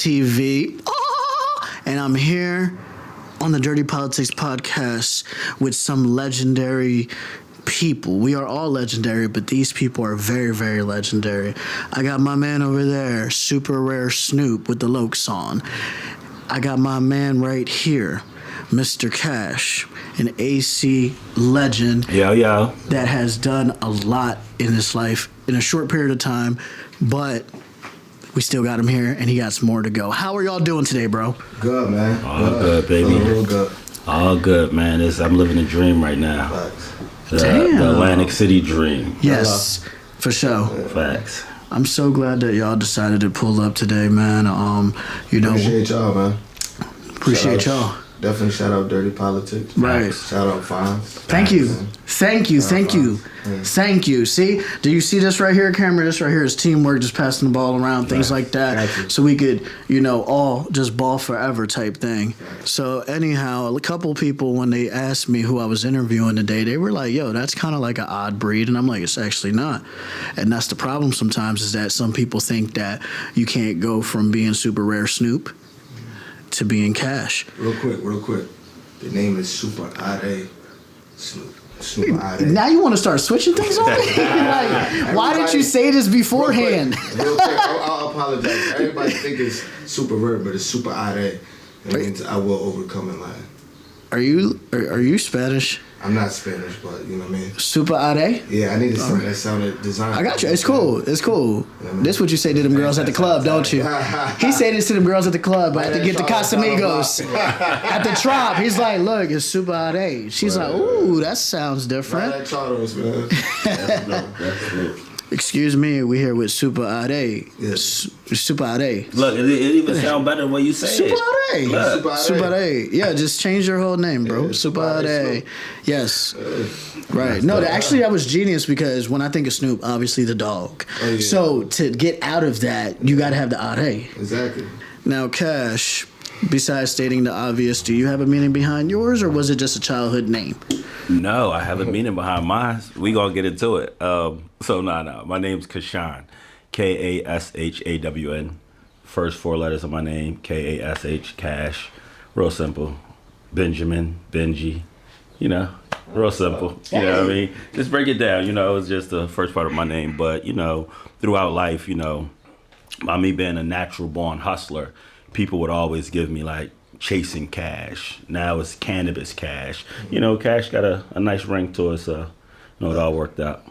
TV. And I'm here on the Dirty Politics podcast with some legendary people. We are all legendary, but these people are very, very legendary. I got my man over there, Super Rare Snoop with the Lokes on. I got my man right here, Mr. Kash, an AC legend that has done a lot in his life in a short period of time, but we still got him here, and he got some more to go. How are y'all doing today, bro? Good, man. All good, baby. Real good. All good, man. I'm living a dream right now. Facts. The Atlantic City dream. Yes, for sure. Facts. I'm so glad that y'all decided to pull up today, man. Appreciate y'all, man. Appreciate y'all. Definitely shout out Dirty Politics. Right. Shout out Fines. Thank you. Thank you. See? Do you see this right here, camera? This right here is teamwork, just passing the ball around, things like that. So we could, all just ball forever type thing. So anyhow, a couple people, when they asked me who I was interviewing today, they were like, yo, that's kind of like an odd breed. And I'm like, it's actually not. And that's the problem sometimes, is that some people think that you can't go from being Super Rare Snoop to being Kash. Real quick. The name is Super Ade Snoop. Super Ade. Now you want to start switching things on me? Why didn't you say this beforehand? Real quick, I'll apologize. Everybody think it's Super Rare, but it's Super Ade. It means I will overcome in life. Are you Spanish? I'm not Spanish, but you know what I mean. Super Ade? Yeah, I needed something that sounded designed. I got you. It's cool. It's cool. You know, This what you say to them girls at the club, don't you? He say this to them girls at the club. I had to get the Casamigos at the Trop. He's like, look, it's Super Ade. She's like, ooh, that sounds different. That Charles, man. That's Excuse me, we here with Super Ade. Yes. Super Ade. Look, it even sounds better when you say Super it. Ade. Super Ade. Yeah, just change your whole name, bro. Super Ade. Yes. Right. No, actually that was genius, because when I think of Snoop, obviously the dog. Oh, yeah. So to get out of that, you got to have the Ade. Exactly. Now, Kash, besides stating the obvious, do you have a meaning behind yours, or was it just a childhood name? No, I have a meaning behind mine. We gonna get into it. My name's Kashan, Kashawn. First four letters of my name, Kash, Kash. Real simple. Benjamin, Benji. Real simple. You know what I mean? Just break it down. It's just the first part of my name. But throughout life, by me being a natural born hustler, people would always give me like chasing cash. Now it's cannabis cash. Cash got a nice ring to it, so it all worked out.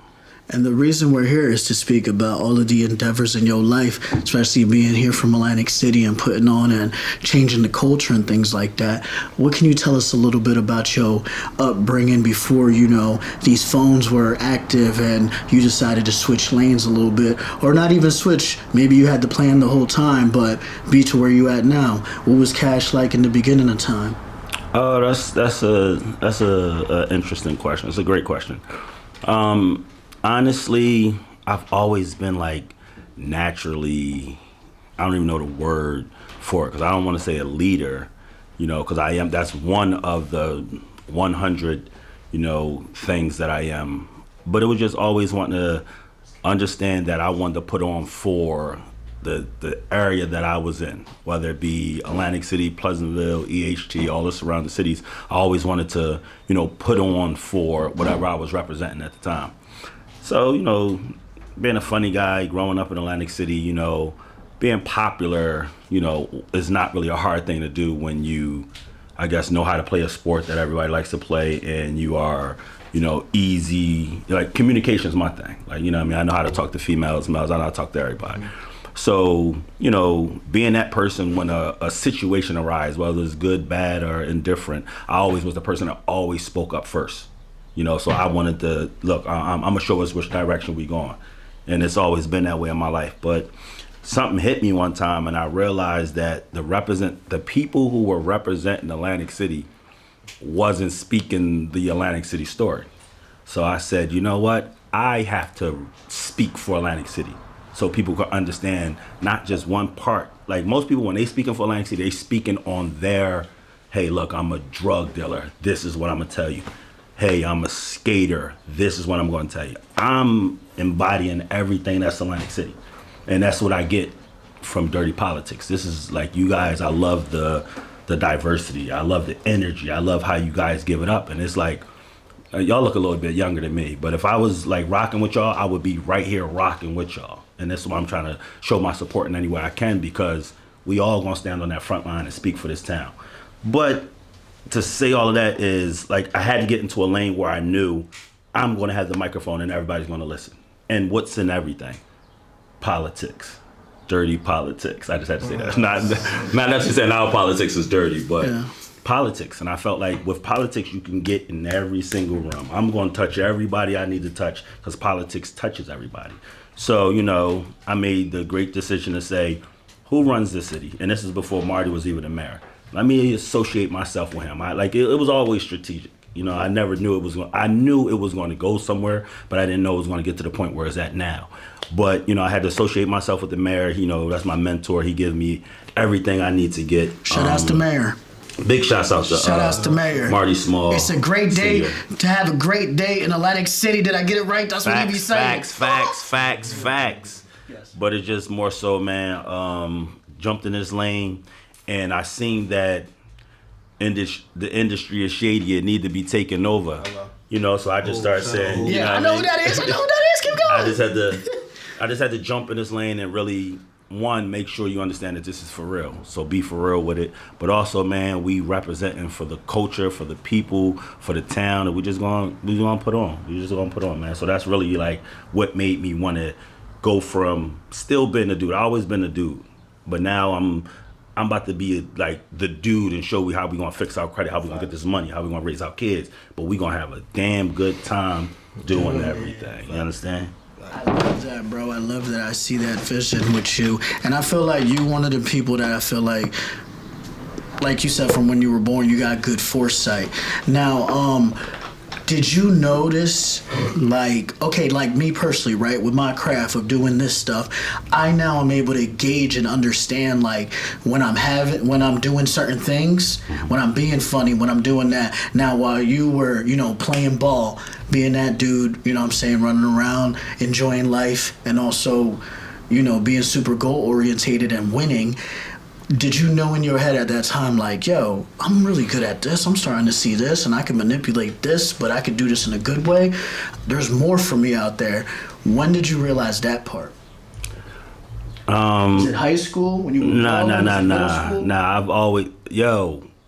And the reason we're here is to speak about all of the endeavors in your life, especially being here from Atlantic City and putting on and changing the culture and things like that. What can you tell us a little bit about your upbringing before, these phones were active and you decided to switch lanes a little bit, or not even switch? Maybe you had the plan the whole time, but be to where you at now. What was Kash like in the beginning of time? Oh, that's a interesting question. It's a great question. Honestly, I've always been like naturally, I don't even know the word for it, because I don't want to say a leader, because that's one of the 100, things that I am. But it was just always wanting to understand that I wanted to put on for the area that I was in, whether it be Atlantic City, Pleasantville, EHT, all the surrounding cities. I always wanted to, put on for whatever I was representing at the time. So, being a funny guy, growing up in Atlantic City, being popular, is not really a hard thing to do when you, I guess, know how to play a sport that everybody likes to play, and you are, easy. Like, communication is my thing. Like, I know how to talk to females, males, I know how to talk to everybody. So, being that person when a situation arises, whether it's good, bad, or indifferent, I always was the person that always spoke up first. So I wanted to, look, I'm going to show us which direction we going. And it's always been that way in my life. But something hit me one time, and I realized that the people who were representing Atlantic City wasn't speaking the Atlantic City story. So I said, you know what? I have to speak for Atlantic City so people can understand not just one part. Like most people, when they speaking for Atlantic City, they speaking on their, hey, look, I'm a drug dealer. This is what I'm going to tell you. Hey, I'm a skater. This is what I'm going to tell you. I'm embodying everything that's Atlantic City. And that's what I get from Dirty Politics. This is like you guys. I love the diversity. I love the energy. I love how you guys give it up. And it's like y'all look a little bit younger than me, but if I was like rocking with y'all, I would be right here rocking with y'all. And that's why I'm trying to show my support in any way I can, because we all gonna stand on that front line and speak for this town. But to say all of that is like I had to get into a lane where I knew I'm gonna have the microphone and everybody's gonna listen. And what's in everything? Politics. Dirty politics. I just had to say that. Not necessarily saying our politics is dirty, but politics. And I felt like with politics, you can get in every single room. I'm going to touch everybody I need to touch because politics touches everybody. So, you know, I made the great decision to say, who runs this city? And this is before Marty was even the mayor. Let me associate myself with him. It was always strategic. You know, I never knew it was going. I knew it was going to go somewhere, but I didn't know it was going to get to the point where it's at now. But you know, I had to associate myself with the mayor. You know, that's my mentor. He gives me everything I need to get. Shout outs to mayor. Big shouts out to shout outs to mayor Marty Small. It's a great day to have a great day in Atlantic City. Did I get it right? That's what he be saying. Facts. Yes. But it's just more so, man. Jumped in this lane, and I seen that. The industry is shady. It need to be taken over. You know, so I just started saying, you know I know who that is. I know who that is. Keep going. I just had to jump in this lane and really, one, make sure you understand that this is for real. So be for real with it. But also, man, we representing for the culture, for the people, for the town, and we just gonna put on. We just gonna put on, man. So that's really like what made me want to go from still being a dude. I always been a dude, but now I'm about to be like the dude and show you how we gonna fix our credit, how we gonna get this money, how we gonna raise our kids. But we gonna have a damn good time doing everything. You understand? I love that, bro. I love that. I see that vision with you. And I feel like you one of the people that I feel like you said, from when you were born, you got good foresight. Now, did you notice, like me personally, right, with my craft of doing this stuff, I now am able to gauge and understand, like, when I'm doing certain things, when I'm being funny, when I'm doing that. Now, while you were, you know, playing ball, being that dude, you know what I'm saying, running around, enjoying life, and also, you know, being super goal-orientated and winning, did you know in your head at that time, like, yo, I'm really good at this. I'm starting to see this, and I can manipulate this, but I could do this in a good way. There's more for me out there. When did you realize that part? Was it high school when you were Nah. I've always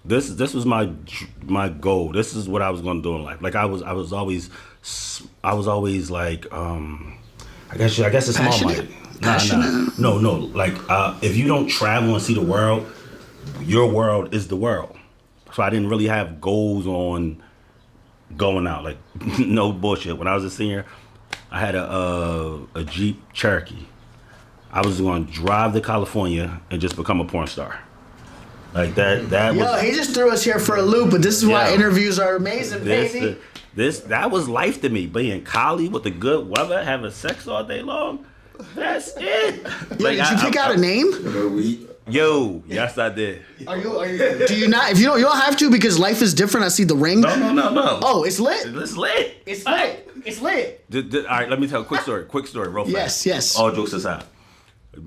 this was my goal. This is what I was gonna do in life. Like I was always like I guess it's small-minded. No. Like, if you don't travel and see the world, your world is the world. So I didn't really have goals on going out. Like, no bullshit. When I was a senior, I had a Jeep Cherokee. I was going to drive to California and just become a porn star. Like that. Yo, he just threw us here for a loop, but this is why interviews are amazing, baby. That was life to me. Being in Cali with the good weather, having sex all day long. That's it. Yo, did you pick out a name? Yo, yes I did. Are you? Do you not? If you don't have to, because life is different. I see the ring. No. Oh, it's lit. It's lit. It's lit. It's lit. All right, let me tell a quick story. Real fast. Yes. All jokes aside,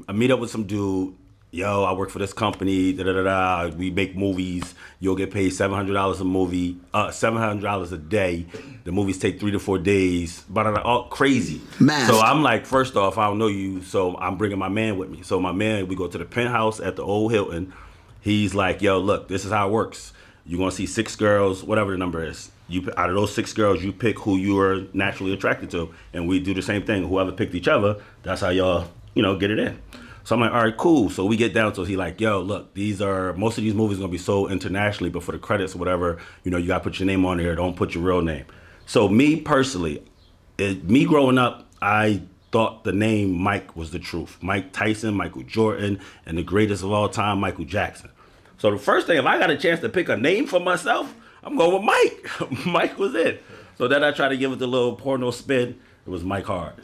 I meet up with some dude. Yo, I work for this company. We make movies. You'll get paid $700 a movie. $700 a day. The movies take 3 to 4 days. All crazy. Math. So I'm like, first off, I don't know you, so I'm bringing my man with me. So my man, we go to the penthouse at the old Hilton. He's like, yo, look, this is how it works. You're gonna see 6 girls, whatever the number is. Out of those 6 girls, you pick who you are naturally attracted to, and we do the same thing. Whoever picked each other, that's how y'all, get it in. So I'm like, all right, cool. So we get down to, he like, yo, look, most of these movies are gonna be sold internationally, but for the credits or whatever, you gotta put your name on there. Don't put your real name. So me personally, me growing up, I thought the name Mike was the truth. Mike Tyson, Michael Jordan, and the greatest of all time, Michael Jackson. So the first thing, if I got a chance to pick a name for myself, I'm going with Mike. Mike was it. So then I tried to give it the little porno spin. It was Mike Hard.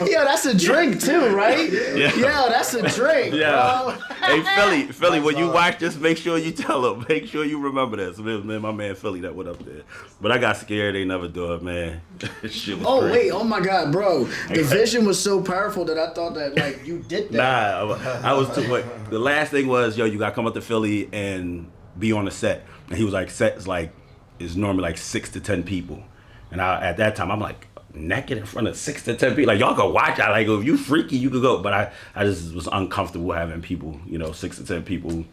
Yo, that's a drink too, right? Yeah. Yo, that's a drink, yeah. bro. Hey, Philly, when you watch this, make sure you tell him. Make sure you remember that. So man, my man Philly that went up there. But I got scared. They never do it, man. Shit was crazy. Wait, oh my God, bro. The vision was so powerful that I thought that, like, you did that. Nah, I was too much. The last thing was, yo, you got to come up to Philly and be on the set. And he was like, set's like, is normally like 6 to 10 people. And at that time, I'm like, naked in front of 6 to 10 people. Like, y'all can watch. I like, if you freaky, you could go. But I just was uncomfortable having people, 6 to 10 people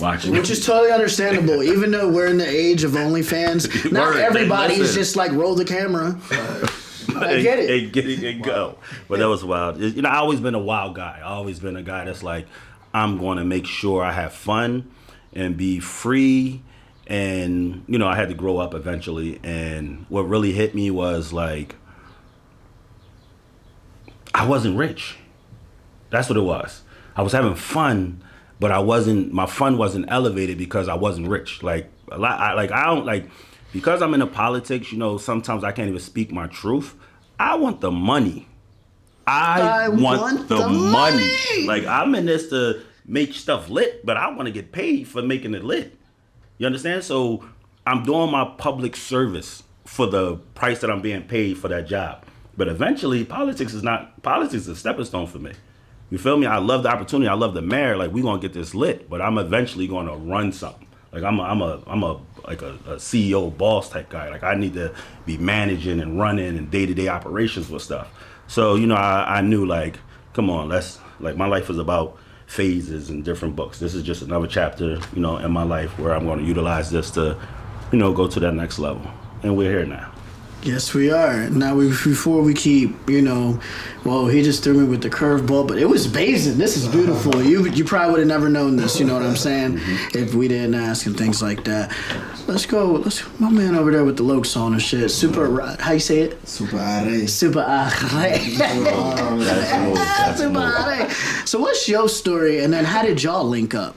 watching. Which is totally understandable. Even though we're in the age of OnlyFans, not everybody is just like, roll the camera. I get it. And get it and go. But that was wild. I've always been a wild guy. I've always been a guy that's like, I'm going to make sure I have fun and be free. And, I had to grow up eventually. And what really hit me was like, I wasn't rich. That's what it was. I was having fun, but my fun wasn't elevated because I wasn't rich. Like, because I'm in the politics, sometimes I can't even speak my truth. I want the money. I want the money. Like, I'm in this to make stuff lit, but I want to get paid for making it lit. You understand? So I'm doing my public service for the price that I'm being paid for that job. But eventually, politics is a stepping stone for me. You feel me? I love the opportunity. I love the mayor. Like, we gonna get this lit, but I'm eventually gonna run something. Like, I'm a CEO boss type guy. Like, I need to be managing and running and day-to-day operations with stuff. So, I knew, like, come on, my life is about phases and different books. This is just another chapter, in my life where I'm going to utilize this to, go to that next level. And we're here now. Yes, we are. Now, before we keep, he just threw me with the curveball, but it was amazing. This is beautiful. You probably would have never known this, you know what I'm saying, if we didn't ask and things like that. Let's go. My man over there with the Loke song and shit. Super, how you say it? Super Are. Super Are. Super Are. So what's your story, and then how did y'all link up?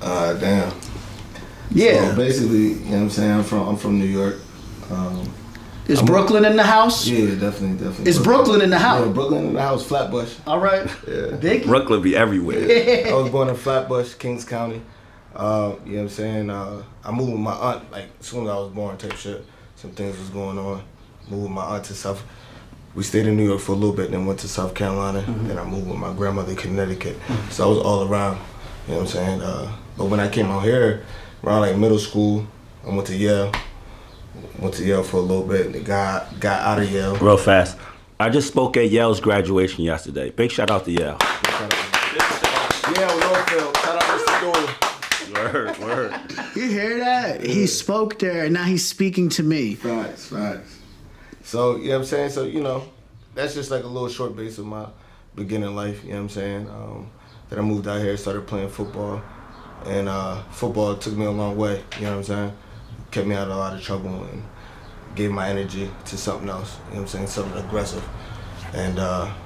Damn. Yeah. So basically, you know what I'm saying, I'm from New York. Is Brooklyn in the house? Yeah, definitely. Is Brooklyn in the house? Yeah, Brooklyn in the house, Flatbush. All right. Yeah. Big. Brooklyn be everywhere. Yeah. I was born in Flatbush, Kings County. You know what I'm saying? I moved with my aunt, like, as soon as I was born type shit. Some things was going on. Moved with my aunt to South. We stayed in New York for a little bit, then went to South Carolina. Then I moved with my grandmother in Connecticut. So I was all around, you know what I'm saying? But when I came out here, around like middle school, I went to Yale. Went to Yale for a little bit and got out of Yale. Real fast. I just spoke at Yale's graduation yesterday. Big shout out to Yale. Yale, Northfield. Shout out Mr. Doyle. Word. You hear that? Yeah. He spoke there and now he's speaking to me. Facts. So, you know what I'm saying? So, that's just like a little short base of my beginning life, you know what I'm saying? Then I moved out here, started playing football. And football took me a long way, you know what I'm saying? Kept me out of a lot of trouble and gave my energy to something else, you know what I'm saying? Something aggressive. And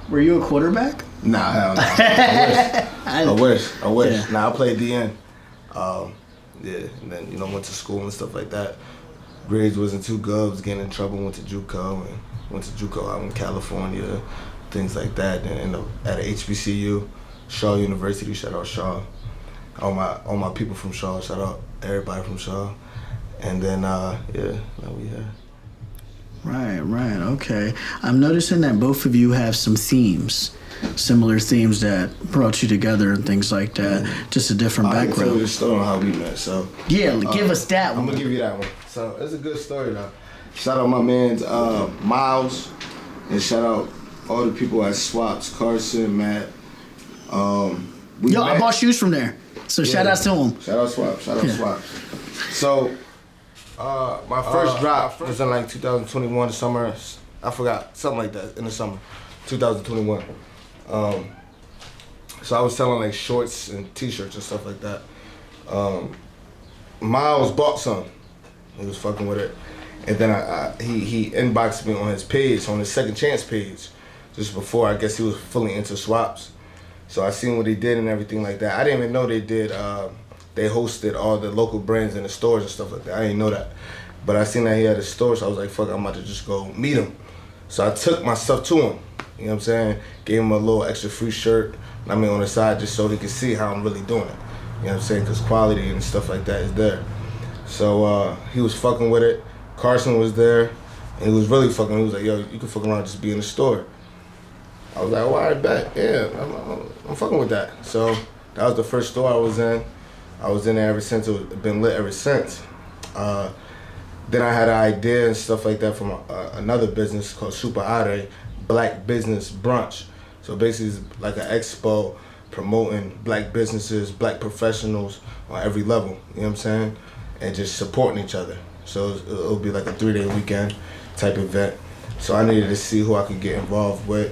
were you a quarterback? Nah, hell no. I wish. Yeah. Nah, I played DN. And then, went to school and stuff like that. Grades wasn't too good, was getting in trouble, went to JUCO out in California, things like that. And at a HBCU, Shaw University, shout out Shaw. All my people from Shaw, shout out everybody from Shaw. And then, now we here. Right, okay. I'm noticing that both of you have some themes, similar themes that brought you together and things like that. Just a different background. I can tell you the story on how we met, so. Yeah, give us that one. I'm gonna give you that one. So, it's a good story, though. Shout out my man's Miles, and shout out all the people at Swaps, Carson, Matt. I bought shoes from there, so shout outs to them. Shout out Swaps, Swaps. So, my first drop was in like 2021, summer. I forgot, something like that, in the summer, 2021. So I was selling like shorts and t-shirts and stuff like that. Miles bought some. He was fucking with it. And then he inboxed me on his page, on his Second Chance page, just before I guess he was fully into swaps. So I seen what he did and everything like that. I didn't even know they did. They hosted all the local brands in the stores and stuff like that. I didn't know that. But I seen that he had a store, so I was like, fuck, I'm about to just go meet him. So I took my stuff to him. You know You know what I'm saying? Gave him a little extra free shirt, I mean, on the side, just so he could see how I'm really doing it. You know what I'm saying? Because quality and stuff like that is there. So he was fucking with it. Carson was there, and he was really fucking. He was like, yo, you can fuck around, just be in the store. I was like, well, I bet. Yeah, I'm fucking with that. So that was the first store I was in. I was in there ever since. It's been lit ever since. Then I had an idea and stuff like that from another business called Super Are, Black Business Brunch. So basically it's like an expo promoting black businesses, black professionals on every level, you know what I'm saying? And just supporting each other. So it'll be like a 3-day weekend type event. So I needed to see who I could get involved with,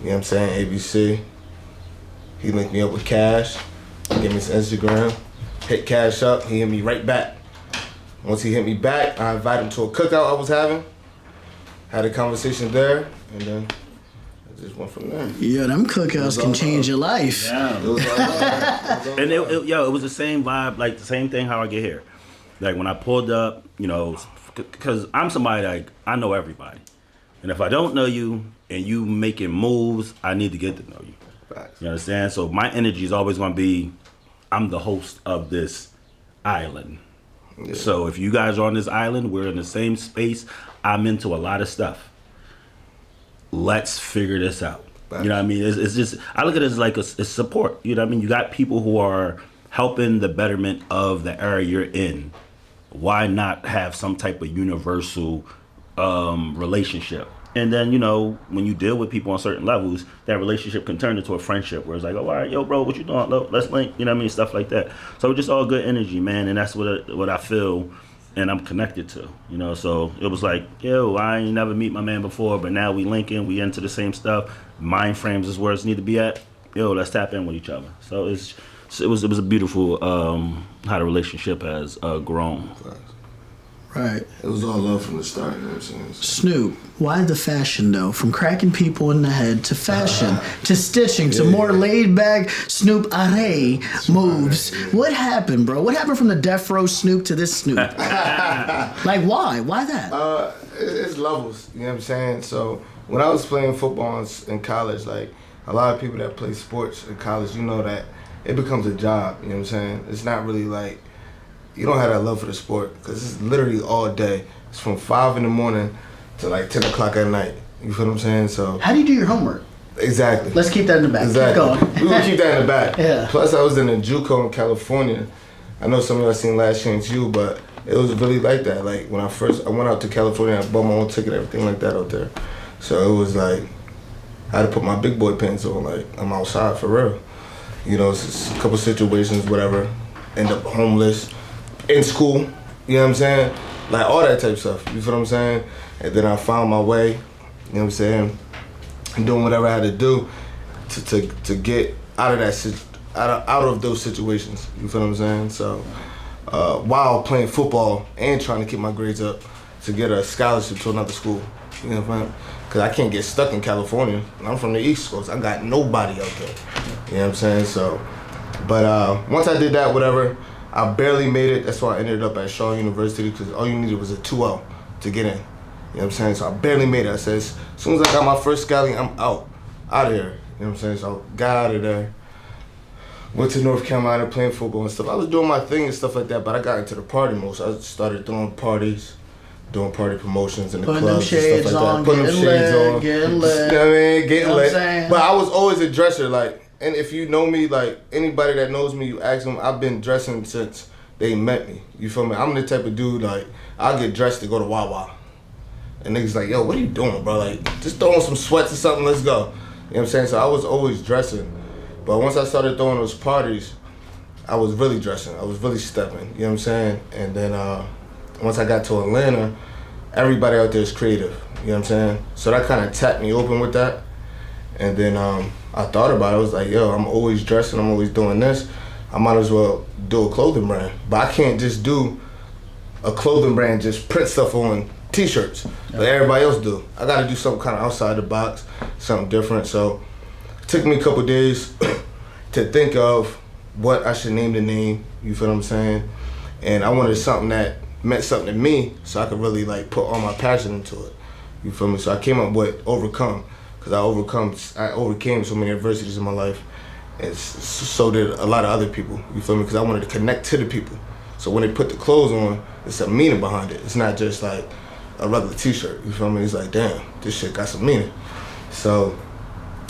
you know what I'm saying, ABC. He linked me up with Kash, gave me his Instagram, hit Kash up, he hit me right back. Once he hit me back, I invited him to a cookout I was having, had a conversation there, and then I just went from there. Yeah, them cookouts can change your life. Yeah. It was all And it was the same vibe, like the same thing how I get here. Like when I pulled up, you know, because I'm somebody like, I know everybody. And if I don't know you and you making moves, I need to get to know you. Facts. You understand? So my energy is always going to be, I'm the host of this island. Yeah. So if you guys are on this island, we're in the same space. I'm into a lot of stuff. Let's figure this out. You know what I mean? It's just, I look at it as like a support. You know what I mean? You got people who are helping the betterment of the area you're in. Why not have some type of universal relationship? And then, you know, when you deal with people on certain levels, that relationship can turn into a friendship where it's like, oh, all right, yo, bro, what you doing? Let's link, you know what I mean? Stuff like that. So it's just all good energy, man. And that's what I feel and I'm connected to, you know? So it was like, yo, I ain't never meet my man before, but now we linking, we into the same stuff. Mind frames is where it's need to be at. Yo, let's tap in with each other. So it was a beautiful how the relationship has grown. Right. It was all love from the start, you know what I'm saying? Snoop, why the fashion though? From cracking people in the head to fashion to stitching to more laid back Snoop Are moves. Yeah. What happened, bro? What happened from the Death Row Snoop to this Snoop? Like why? Why that? It's levels, you know what I'm saying? So when I was playing football in college, like a lot of people that play sports in college, you know that it becomes a job, you know what I'm saying? It's not really like, you don't have that love for the sport because it's literally all day. It's from 5 in the morning to like 10 o'clock at night. You feel what I'm saying? So How do you do your homework? exactly. Let's keep that in the back. Exactly. Keep going. We're gonna keep that in the back. Yeah. Plus I was in a JUCO in California. I know some of y'all seen Last Chance U, but it was really like that. Like when I went out to California, I bought my own ticket, everything like that out there. So it was like, I had to put my big boy pants on, like I'm outside for real. You know, it's a couple situations, whatever. End up homeless. In school, you know what I'm saying? Like all that type of stuff, you feel what I'm saying? And then I found my way, you know what I'm saying? And doing whatever I had to do to get out of that out of those situations, you feel what I'm saying? So while playing football and trying to keep my grades up to get a scholarship to another school, you know what I'm saying? Because I can't get stuck in California. I'm from the East Coast. I got nobody out there, you know what I'm saying? So, but once I did that, whatever, I barely made it. That's why I ended up at Shaw University because all you needed was a 2L to get in. You know what I'm saying? So I barely made it. I said, as soon as I got my first scally, I'm out of here. You know what I'm saying? So I got out of there. Went to North Carolina playing football and stuff. I was doing my thing and stuff like that, but I got into the party mode. So I started throwing parties, doing party promotions in the Putting clubs them shades and stuff like on, that. Putting them getting shades lit, on. getting lit. You know what I mean? Getting You know what I'm lit. saying? But I was always a dresser, like, and if you know me, like, anybody that knows me, you ask them, I've been dressing since they met me. You feel me? I'm the type of dude, like, I'll get dressed to go to Wawa. And niggas like, yo, what are you doing, bro? Like, just throw on some sweats or something, let's go. You know what I'm saying? So I was always dressing. But once I started throwing those parties, I was really dressing. I was really stepping, you know what I'm saying? And then once I got to Atlanta, everybody out there is creative, you know what I'm saying? So that kind of tapped me open with that. And then I thought about it. I was like, yo, I'm always dressing. I'm always doing this. I might as well do a clothing brand. But I can't just do a clothing brand, just print stuff on T-shirts like everybody else do. I got to do something kind of outside the box, something different. So it took me a couple days to think of what I should name the name, you feel what I'm saying? And I wanted something that meant something to me so I could really like put all my passion into it, you feel me? So I came up with Overcome. because I overcame so many adversities in my life, and so did a lot of other people. You feel me? Because I wanted to connect to the people. So when they put the clothes on, it's a meaning behind it. It's not just like a regular T-shirt. You feel me? It's like, damn, this shit got some meaning. So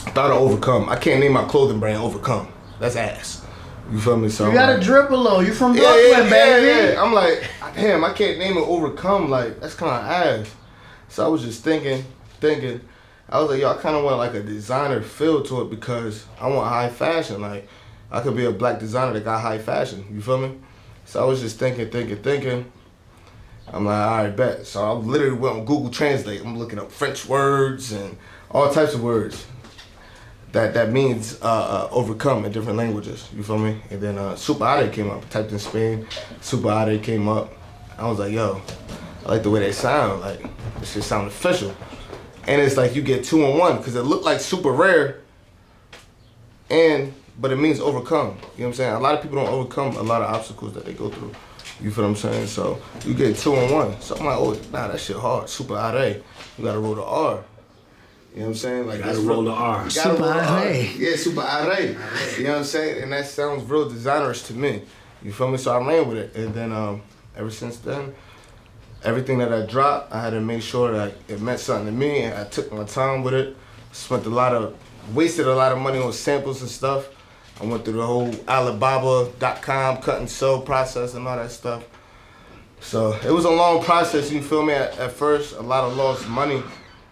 I thought of Overcome. I can't name my clothing brand Overcome. That's ass. You feel me? So you gotta drip a little. You from Brooklyn, baby. Yeah. I'm like, damn, I can't name it Overcome. Like, that's kind of ass. So I was just thinking. I was like, yo, I kind of want like a designer feel to it because I want high fashion. Like, I could be a black designer that got high fashion. You feel me? So I was just thinking. I'm like, all right, bet. So I literally went on Google Translate. I'm looking up French words and all types of words that means overcome in different languages. You feel me? And then Super Ade came up. I typed in Spain. Super Ade came up. I was like, yo, I like the way they sound. Like, this shit sound official. And it's like you get 2 in 1 because it looked like super rare, but it means overcome. You know what I'm saying? A lot of people don't overcome a lot of obstacles that they go through. You feel what I'm saying? So you get 2 in 1. So I'm like, oh, nah, that shit hard. Super Ade. You gotta roll the R. You know what I'm saying? Like, gotta roll the R. Super Ade. Yeah, Super Ade. You know what I'm saying? And that sounds real designerish to me. You feel me? So I ran with it. And then ever since then, everything that I dropped, I had to make sure that it meant something to me, and I took my time with it. Wasted a lot of money on samples and stuff. I went through the whole Alibaba.com cut and sew process and all that stuff. So it was a long process, you feel me? At first, a lot of lost money,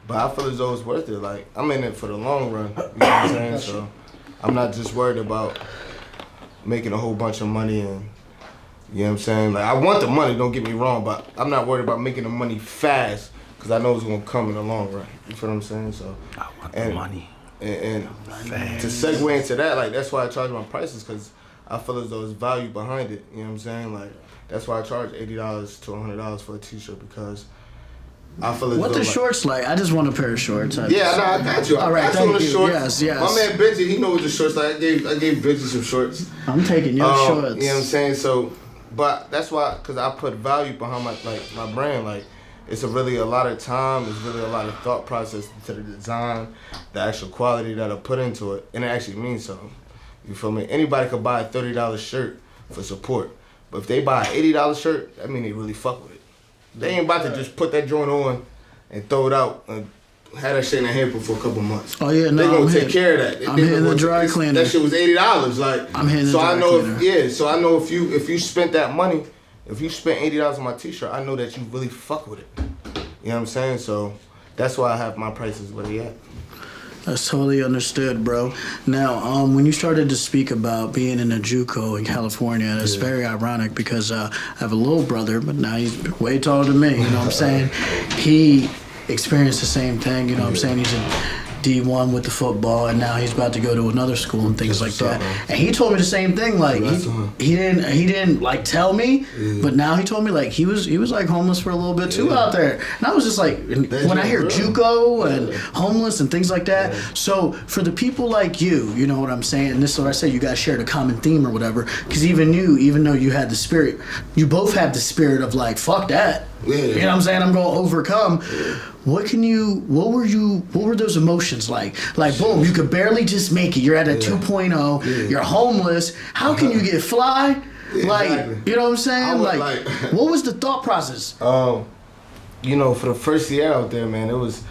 but I feel as though it's worth it. Like, I'm in it for the long run, you know what I'm saying? So I'm not just worried about making a whole bunch of money and, you know what I'm saying? Like, I want the money, don't get me wrong, but I'm not worried about making the money fast because I know it's going to come in the long run. You feel what I'm saying? So I want the money. And to segue into that, like, that's why I charge my prices because I feel as though there's value behind it. You know what I'm saying? Like, that's why I charge $80 to $100 for a T-shirt because I feel as though. What the shorts like? I just want a pair of shorts. I got you. All right, I got you thank the you. shorts. Yes. My man Benji, he knows what the shorts like. I gave Benji some shorts. I'm taking your shorts. You know what I'm saying? So, but that's why, because I put value behind my brand. Like, it's really a lot of time. It's really a lot of thought process to the design, the actual quality that I put into it, and it actually means something. You feel me? Anybody could buy a $30 shirt for support, but if they buy an $80 shirt, that means they really fuck with it. They ain't about to just put that joint on and throw it out and have that shit in a hamper for a couple months. Oh yeah, no, they gonna take care of that. I'm hitting the dry cleaner. That shit was $80. Like, I'm hitting the dry cleaner. So I know if you spent that money, if you spent $80 on my T-shirt, I know that you really fuck with it. You know what I'm saying? So that's why I have my prices where they at. That's totally understood, bro. Now, when you started to speak about being in a JUCO in California, it's very ironic because I have a little brother, but now he's way taller than me. You know what I'm saying? He experienced the same thing. You know what I'm saying? He's in D1 with the football, and now he's about to go to another school and things like that. And he told me the same thing. Like he didn't like tell me, but now he told me like he was like homeless for a little bit too out there. And I was just like, when I hear JUCO and homeless and things like that. So for the people like you know what I'm saying. And this is what I say. You guys shared a common theme or whatever. Because even though you had the spirit, you both have the spirit of like fuck that. You know what I'm saying? I'm gonna overcome. What were those emotions like? Like, boom, you could barely just make it. You're at a 2.0. You're homeless. How can you get fly? Like, you know what I'm saying? Like, what was the thought process? You know, for the first year out there, man, it was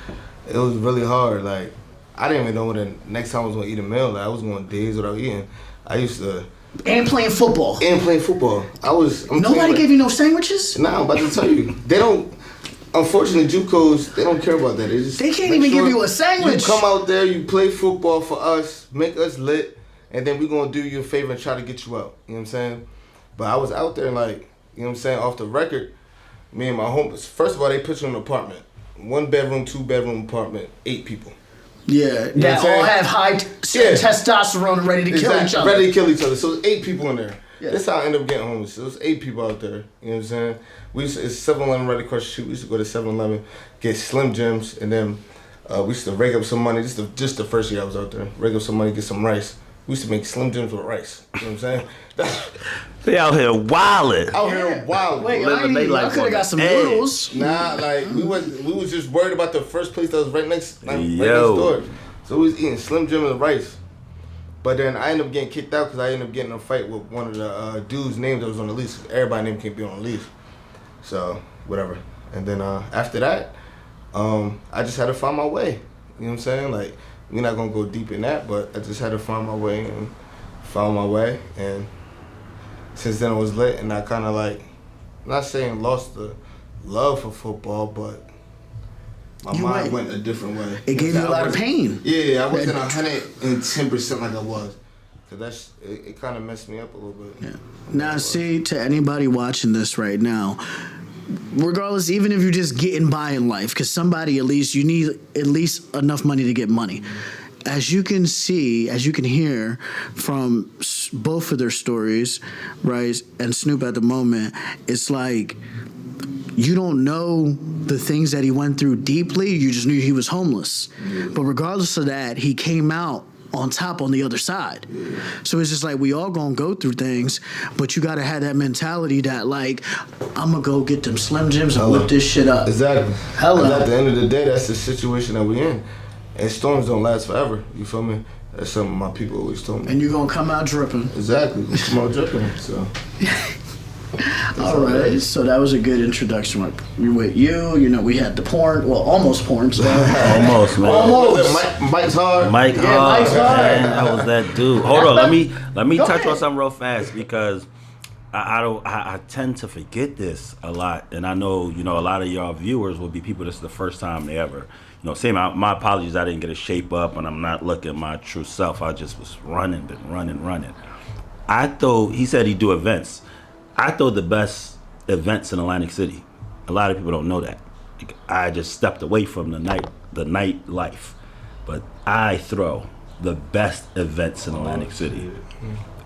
really hard. Like, I didn't even know when the next time I was gonna eat a meal. Like, I was going days without eating. I used to. And playing football. Nobody gave you no sandwiches? Nah, I'm about to tell you. They don't. Unfortunately, JUCOs, they don't care about that. They can't even give you a sandwich. You come out there, you play football for us, make us lit, and then we're going to do you a favor and try to get you out. You know what I'm saying? But I was out there like, you know what I'm saying, off the record, me and my homies, first of all, they put you in an apartment. 1 bedroom, 2 bedroom apartment, 8 people. Yeah, that all have high testosterone ready to kill each other. Ready to kill each other. So there's 8 people in there. Yeah. That's how I ended up getting homeless. So there's 8 people out there. You know what I'm saying? It's 7-Eleven right across the street. We used to go to 7-Eleven, get Slim Jims, and then we used to rake up some money. Just the first year I was out there. Rake up some money, get some rice, We used to make Slim Jims with rice. You know what I'm saying? They out here wildin'. Out here wild. Wait, Living they I life could on have got the some edge. noodles. Nah, like we was just worried about the first place that was right next Yo. door. So we was eating Slim Jim and rice. But then I ended up getting kicked out because I ended up getting in a fight with one of the dudes' names that was on the lease. Everybody's name can't be on the lease. So, whatever. And then after that, I just had to find my way. You know what I'm saying? Like, we're not going to go deep in that, but I just had to find my way and found my way. And since then I was lit, and I kind of like, I'm not saying lost the love for football, but my mind went a different way. It gave you a lot of pain. Yeah, I wasn't 110% like I was. So it kind of messed me up a little bit. Yeah. Now, see, to anybody watching this right now, regardless, even if you're just getting by in life, because somebody, at least, you need at least enough money to get money. As you can see, as you can hear from both of their stories, right, and Snoop at the moment, it's like you don't know the things that he went through deeply. You just knew he was homeless. Yeah. But regardless of that, he came out on top on the other side. Yeah. So it's just like we all gonna go through things, but you gotta have that mentality that like, I'm gonna go get them Slim Jims and whip this shit up. Exactly. Because at the end of the day, that's the situation that we in. And storms don't last forever. You feel me? That's something my people always told me. And you're gonna come out dripping. Exactly. You come out dripping. So. All right, so that was a good introduction. With you know, we had the porn, well, almost porn star. Almost, man. Almost. Mike's hard. Mike's hard. Man, that was that dude. Hold on, let me touch on something real fast because I tend to forget this a lot, and I know a lot of y'all viewers will be people. This is the first time they ever. Same. My apologies. I didn't get a shape up, and I'm not looking at my true self. I just was running. I thought he said he'd do events. I throw the best events in Atlantic City. A lot of people don't know that. I just stepped away from the night life, but I throw the best events in Atlantic City.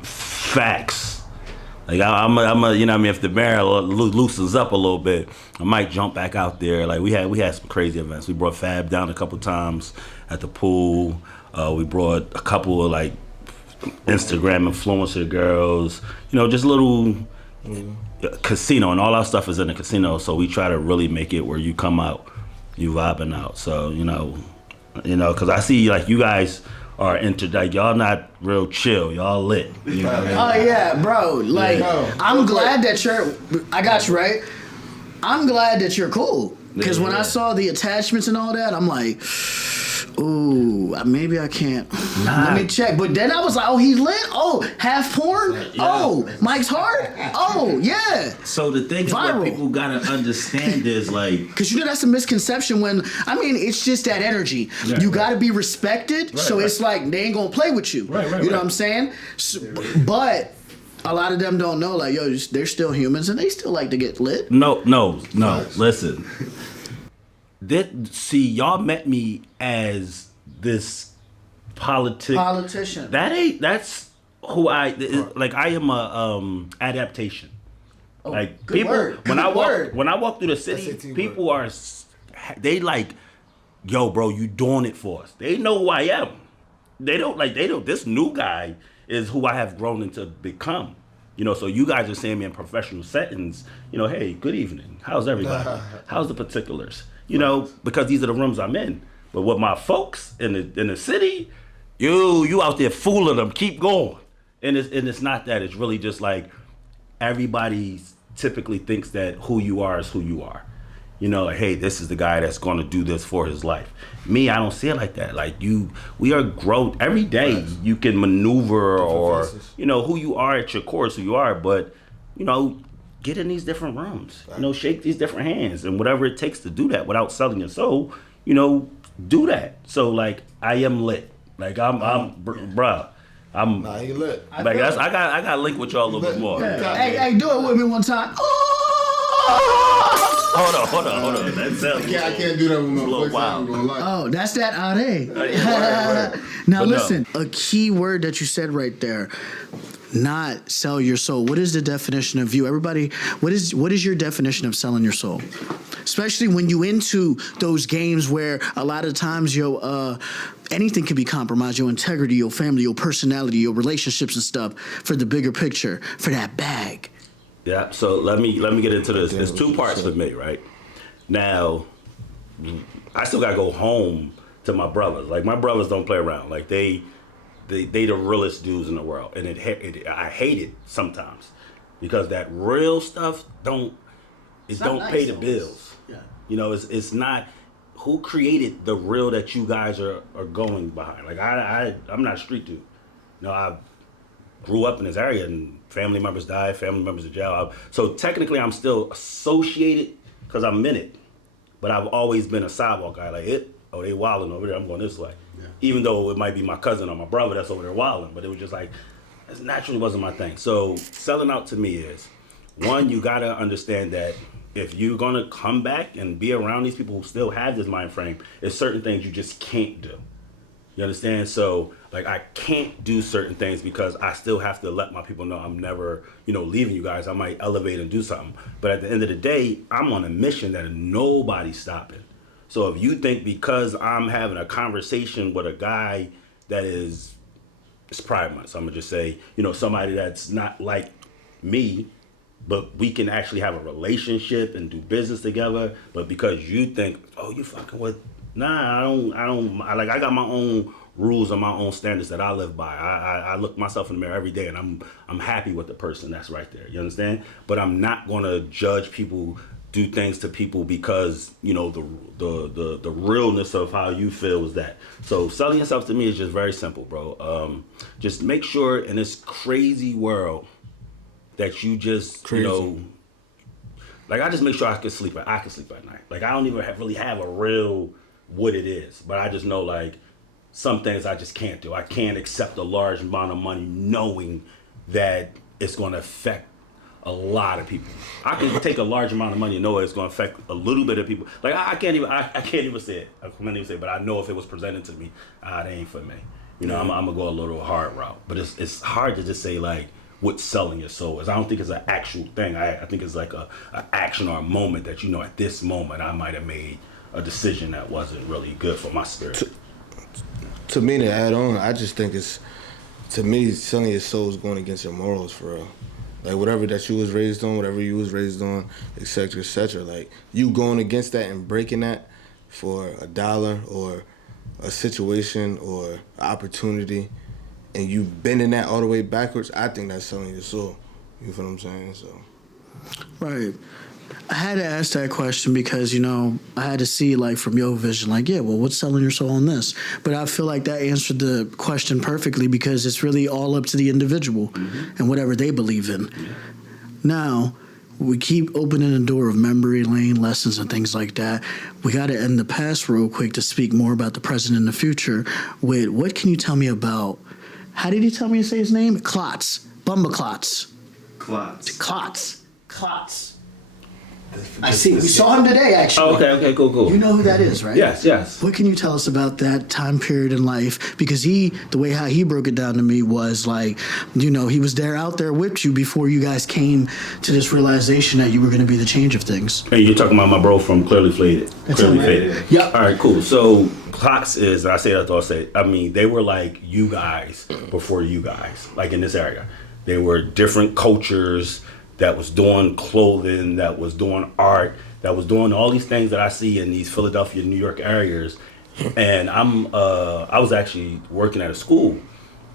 Facts. Like I'm a if the barrel loosens up a little bit, I might jump back out there. Like we had some crazy events. We brought Fab down a couple times at the pool. We brought a couple of like Instagram influencer girls. Just little. Casino, and all our stuff is in the casino, so we try to really make it where you come out, you vibing out. So because I see like you guys are into like y'all not real chill, y'all lit. Oh yeah, bro. Like I'm glad that I got you right. I'm glad that you're cool because when I saw the attachments and all that, I'm like, ooh, maybe I can't. Let me check. But then I was like, oh, he's lit? Oh, half porn? Yeah. Oh, Mike's hard? Oh, yeah. So the thing is what people gotta understand is like... Because that's a misconception when, it's just that energy. Yeah, you gotta be respected, so it's like, they ain't gonna play with you. Right, you know what I'm saying? So, but... A lot of them don't know, like, yo, they're still humans and they still like to get lit. No. Listen. See, y'all met me as this politician. That's who I am a adaptation. Oh, like good people word. when I walk through the city, people are like, yo, bro, you doing it for us. They know who I am. They don't this new guy is who I have grown into become. So you guys are seeing me in professional settings, hey, good evening. How's everybody? How's the particulars? Because these are the rooms I'm in. But with my folks in the city, you out there fooling them, keep going. And it's not that. It's really just like everybody typically thinks that who you are is who you are. Like, hey, this is the guy that's going to do this for his life. Me, I don't see it like that. Like we are growth every day. Right. You can maneuver or who you are at your core is who you are. But get in these different rooms. Right. Shake these different hands and whatever it takes to do that without selling your soul. Do that. So like I am lit. Like bruh. Nah, you lit. I got to link with y'all a little bit more. Yeah. Hey, do it with me one time. Hold on. That sounds I can't do that with my voice. Oh, that's that are. Now listen, a key word that you said right there. Not sell your soul. What is the definition of you? Everybody, what is your definition of selling your soul? especially when you into those games where a lot of times anything can be compromised, your integrity, your family, your personality, your relationships and stuff for the bigger picture, for that bag. Yeah, so let me get into this. There's two parts for me, right? Now, I still gotta go home to my brothers. Like, my brothers don't play around. Like, they the realest dudes in the world, and I hate it sometimes because that real stuff don't pay the bills. Yeah, you know, it's not. Who created the real that you guys are going behind? Like, I'm not a street dude. You know, I grew up in this area and family members died, family members in jail. So technically I'm still associated because I'm in it. But I've always been a sidewalk guy. Like, they wilding over there, I'm going this way. Yeah. Even though it might be my cousin or my brother that's over there wilding. But it was just like, it naturally wasn't my thing. So selling out to me is, one, you got to understand that if you're going to come back and be around these people who still have this mind frame, there's certain things you just can't do. You understand? So, like, I can't do certain things because I still have to let my people know I'm never, leaving you guys. I might elevate and do something. But at the end of the day, I'm on a mission that nobody's stopping. So if you think because I'm having a conversation with a guy that it's Pride Month, so I'm going to just say, somebody that's not like me, but we can actually have a relationship and do business together. But because you think, oh, you fucking with, nah, I got my own rules and my own standards that I live by. I look myself in the mirror every day and I'm happy with the person that's right there. You understand? But I'm not gonna judge people, do things to people because, the realness of how you feel is that. So selling yourself to me is just very simple, bro. Just make sure in this crazy world that you just, like, I just make sure I can sleep at night. Like, I don't even really have a real what it is, but I just know, like, some things I just can't do. I can't accept a large amount of money knowing that it's going to affect a lot of people. I can take a large amount of money and know it's going to affect a little bit of people. Like, I can't even say it. I can't even say it, but I know if it was presented to me, it ain't for me. I'm going to go a little hard route. But it's hard to just say, like, what selling your soul is. I don't think it's an actual thing. I think it's like a action or a moment that, at this moment I might have made a decision that wasn't really good for my spirit. To me, to add on, I just think selling your soul is going against your morals, for real. Like, whatever that you was raised on, whatever you was raised on, et cetera, like, you going against that and breaking that for $1 or a situation or an opportunity, and you bending that all the way backwards, I think that's selling your soul. You feel what I'm saying? So, right. I had to ask that question because, I had to see, like, from your vision, like, yeah, well, what's selling your soul on this? But I feel like that answered the question perfectly because it's really all up to the individual and whatever they believe in. Yeah. Now, we keep opening the door of memory lane lessons and things like that. We got to end the past real quick to speak more about the present and the future. With what can you tell me about, how did he tell me to say his name? Klotz. Bumba Klotz. Klotz. I see. We saw him today, actually. Oh, okay, cool. You know who that is, right? Yes. What can you tell us about that time period in life? Because the way how he broke it down to me was like, he was out there with you before you guys came to this realization that you were going to be the change of things. Hey, you're talking about my bro from Clearly Faded. Faded. Yep. All right, cool. So Clocks is, I say that to all say, I mean, they were like you guys before you guys, like in this area. They were different cultures that was doing clothing, that was doing art, that was doing all these things that I see in these Philadelphia, New York areas. And I was actually working at a school,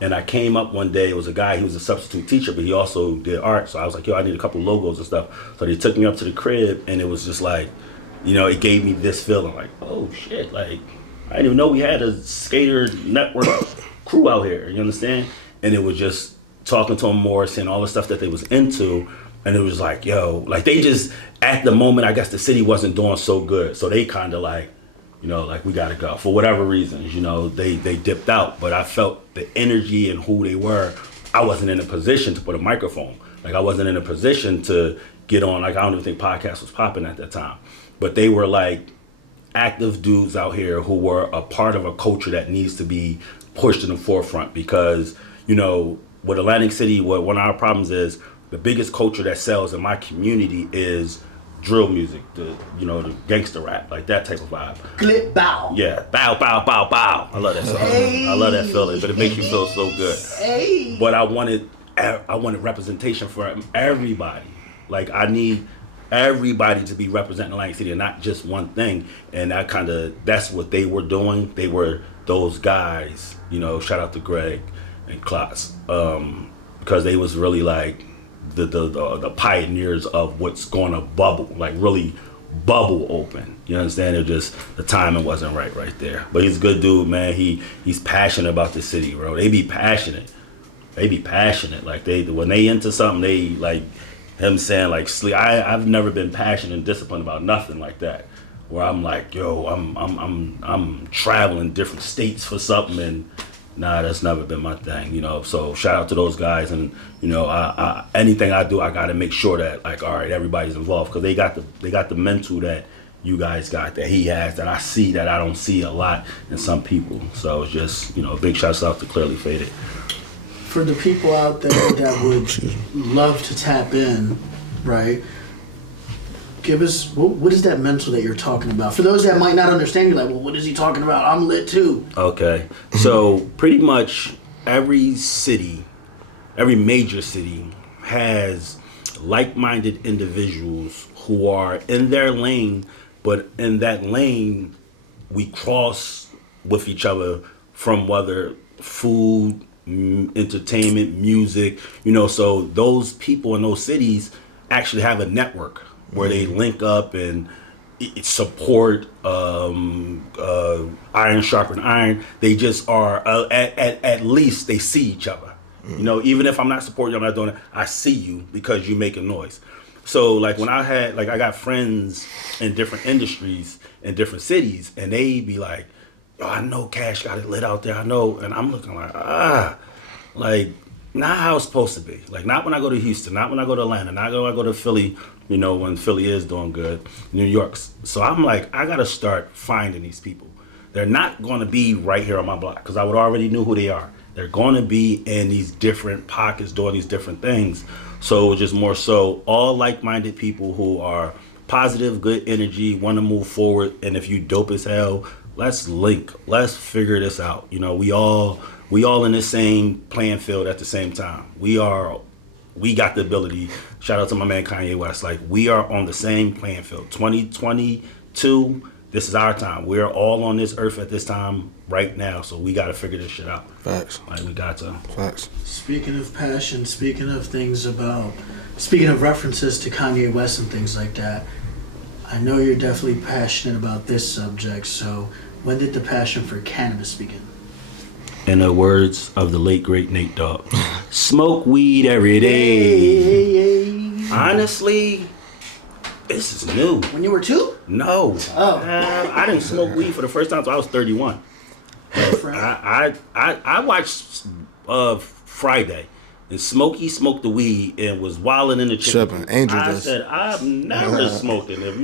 and I came up one day. It was a guy, he was a substitute teacher, but he also did art. So I was like, I need a couple logos and stuff. So they took me up to the crib, and it was just like, it gave me this feeling like, oh shit, like, I didn't even know we had a skater network crew out here, you understand? And it was just talking to them more, seeing all the stuff that they was into. And it was like, like they just, at the moment, I guess the city wasn't doing so good. So they kind of like, like we got to go. For whatever reasons, they dipped out. But I felt the energy and who they were. I wasn't in a position to put a microphone. Like, I wasn't in a position to get on. Like, I don't even think podcast was popping at that time. But they were like active dudes out here who were a part of a culture that needs to be pushed in the forefront. Because, with Atlantic City, one of our problems is, the biggest culture that sells in my community is drill music, the gangster rap, like that type of vibe. Clip bow. Yeah, bow, bow, bow, bow. I love that song. I love that feeling, but it makes you feel so good. Hey. But I wanted representation for everybody. Like I need everybody to be representing Atlantic City and not just one thing. And that's what they were doing. They were those guys, shout out to Greg and Klotz, because they was really like the pioneers of what's going to bubble, like really bubble open. You understand? It just, the timing wasn't right there. But he's a good dude, man. He's passionate about the city, bro. They be passionate. Like when they into something, they like him saying like sleep. I've never been passionate and disciplined about nothing like that. Where I'm like, yo, I'm traveling different states for something, and nah, that's never been my thing, So shout out to those guys, and I anything I do, I got to make sure that like, all right, everybody's involved, because they got the mental that you guys got, that he has, that I see, that I don't see a lot in some people. So it's just big shouts out to Clearly Faded. For the people out there that would love to tap in, right? Give us, what is that mental that you're talking about? For those that might not understand, you're like, well, what is he talking about? I'm lit too. Okay. So pretty much every major city has like-minded individuals who are in their lane, but in that lane, we cross with each other from whether food, entertainment, music, so those people in those cities actually have a network where they link up and support iron sharpen iron. They just are at least they see each other. Even if I'm not supporting you, I'm not doing it, I see you because you make a noise. So like when I got friends in different industries in different cities, and they be like, yo, I know Kash got it lit out there, I know, and I'm looking like, like not how it's supposed to be. Like not when I go to Houston, not when I go to Atlanta, not when I go to Philly, when Philly is doing good, New York. So I'm like, I gotta start finding these people. They're not gonna be right here on my block, because I would already knew who they are. They're gonna be in these different pockets doing these different things. So just more so all like-minded people who are positive, good energy, want to move forward. And if you dope as hell, let's link. Let's figure this out. We all in the same playing field at the same time. We got the ability. Shout out to my man Kanye West. Like we are on the same playing field. 2022, this is our time. We're all on this earth at this time right now. So we got to figure this shit out. Facts. Like we got to. Facts. Speaking of passion, speaking of references to Kanye West and things like that, I know you're definitely passionate about this subject. So when did the passion for cannabis begin? In the words of the late great Nate Dogg, smoke weed every day. Hey. Honestly, this is new. When you were 2? No. Oh. I didn't smoke weed for the first time until I was 31. I watched Friday, and Smokey smoked the weed and was wilding in the chicken. I said, I've never smoked it. If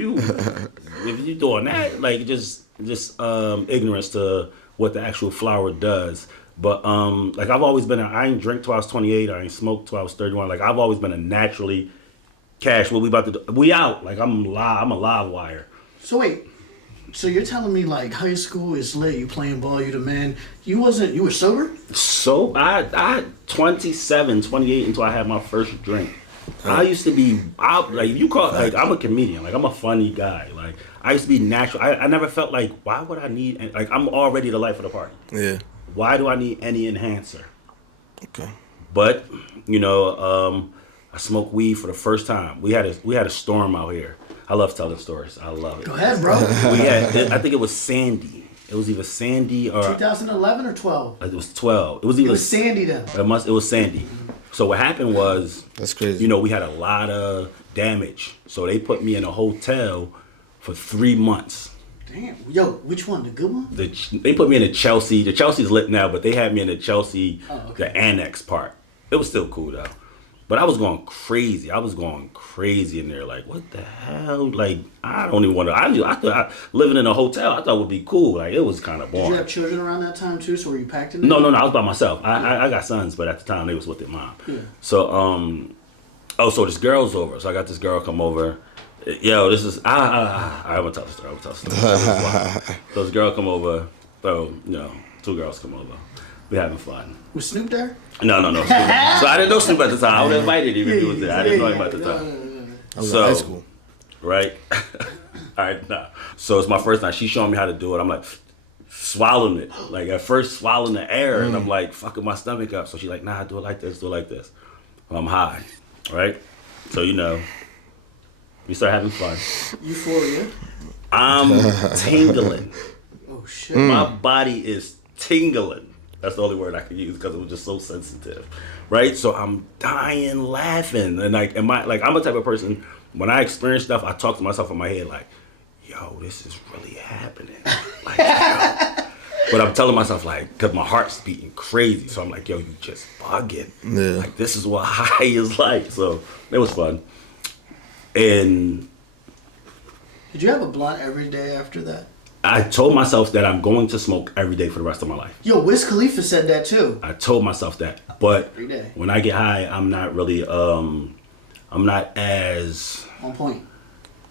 you doing that, like just ignorance to what the actual flower does. But like I've always been I ain't drink till I was 28, I ain't smoked till I was 31. Like I've always been a naturally Kash, what we about to do? We out. Like I'm a live wire. So wait, so you're telling me like high school is lit, you playing ball, you the man. You were sober? So I 27, 28 until I had my first drink. I used to be out, like you call like I'm a comedian, like I'm a funny guy. Like I used to be natural. I never felt like why would I need, like I'm already the life of the party. Yeah. Why do I need any enhancer? Okay. But I smoked weed for the first time. We had a storm out here. I love telling stories. I love it. Go ahead, bro. I think it was Sandy. It was either Sandy or 2011 or 12. It was 12. It was Sandy then. It was Sandy. So what happened was, that's crazy. We had a lot of damage. So they put me in a hotel for 3 months. Damn. Yo, which one? The good one? They put me in the Chelsea. The Chelsea's lit now, but they had me in the Chelsea, the annex part. It was still cool though. But I was going crazy. In there. Like, what the hell? Like, I don't even want to. I thought living in a hotel, I thought would be cool. Like, it was kind of boring. Did you have children around that time too? So were you packed in there? No. I was by myself. I got sons, but at the time they was with their mom. Yeah. So, so this girl's over. So I got this girl come over. Yo, this is I'm gonna tell the story. So this girl come over. So two girls come over. We having fun. Was Snoop there? No. So I didn't know Snoop at the time. I was invited even if he was there. I didn't know him at the time. I was in high school. Right? All right, nah. So it's my first night. She's showing me how to do it. I'm like swallowing it. Like at first swallowing the air and I'm like fucking my stomach up. So she's like, nah, do it like this, do it like this. I'm high. Right? So we start having fun. Euphoria. I'm tingling. Oh shit. My body is tingling. That's the only word I could use because it was just so sensitive, right? So I'm dying laughing, and I'm a type of person. When I experience stuff, I talk to myself in my head like, "Yo, this is really happening." Like, yo. But I'm telling myself like, because my heart's beating crazy, so I'm like, "Yo, you just bugging." Yeah. Like this is what high is like. So it was fun. And did you have a blunt every day after that? I told myself that I'm going to smoke every day for the rest of my life. Yo, Wiz Khalifa said that too. I told myself that, but every day. When I get high, I'm not really, I'm not as on point.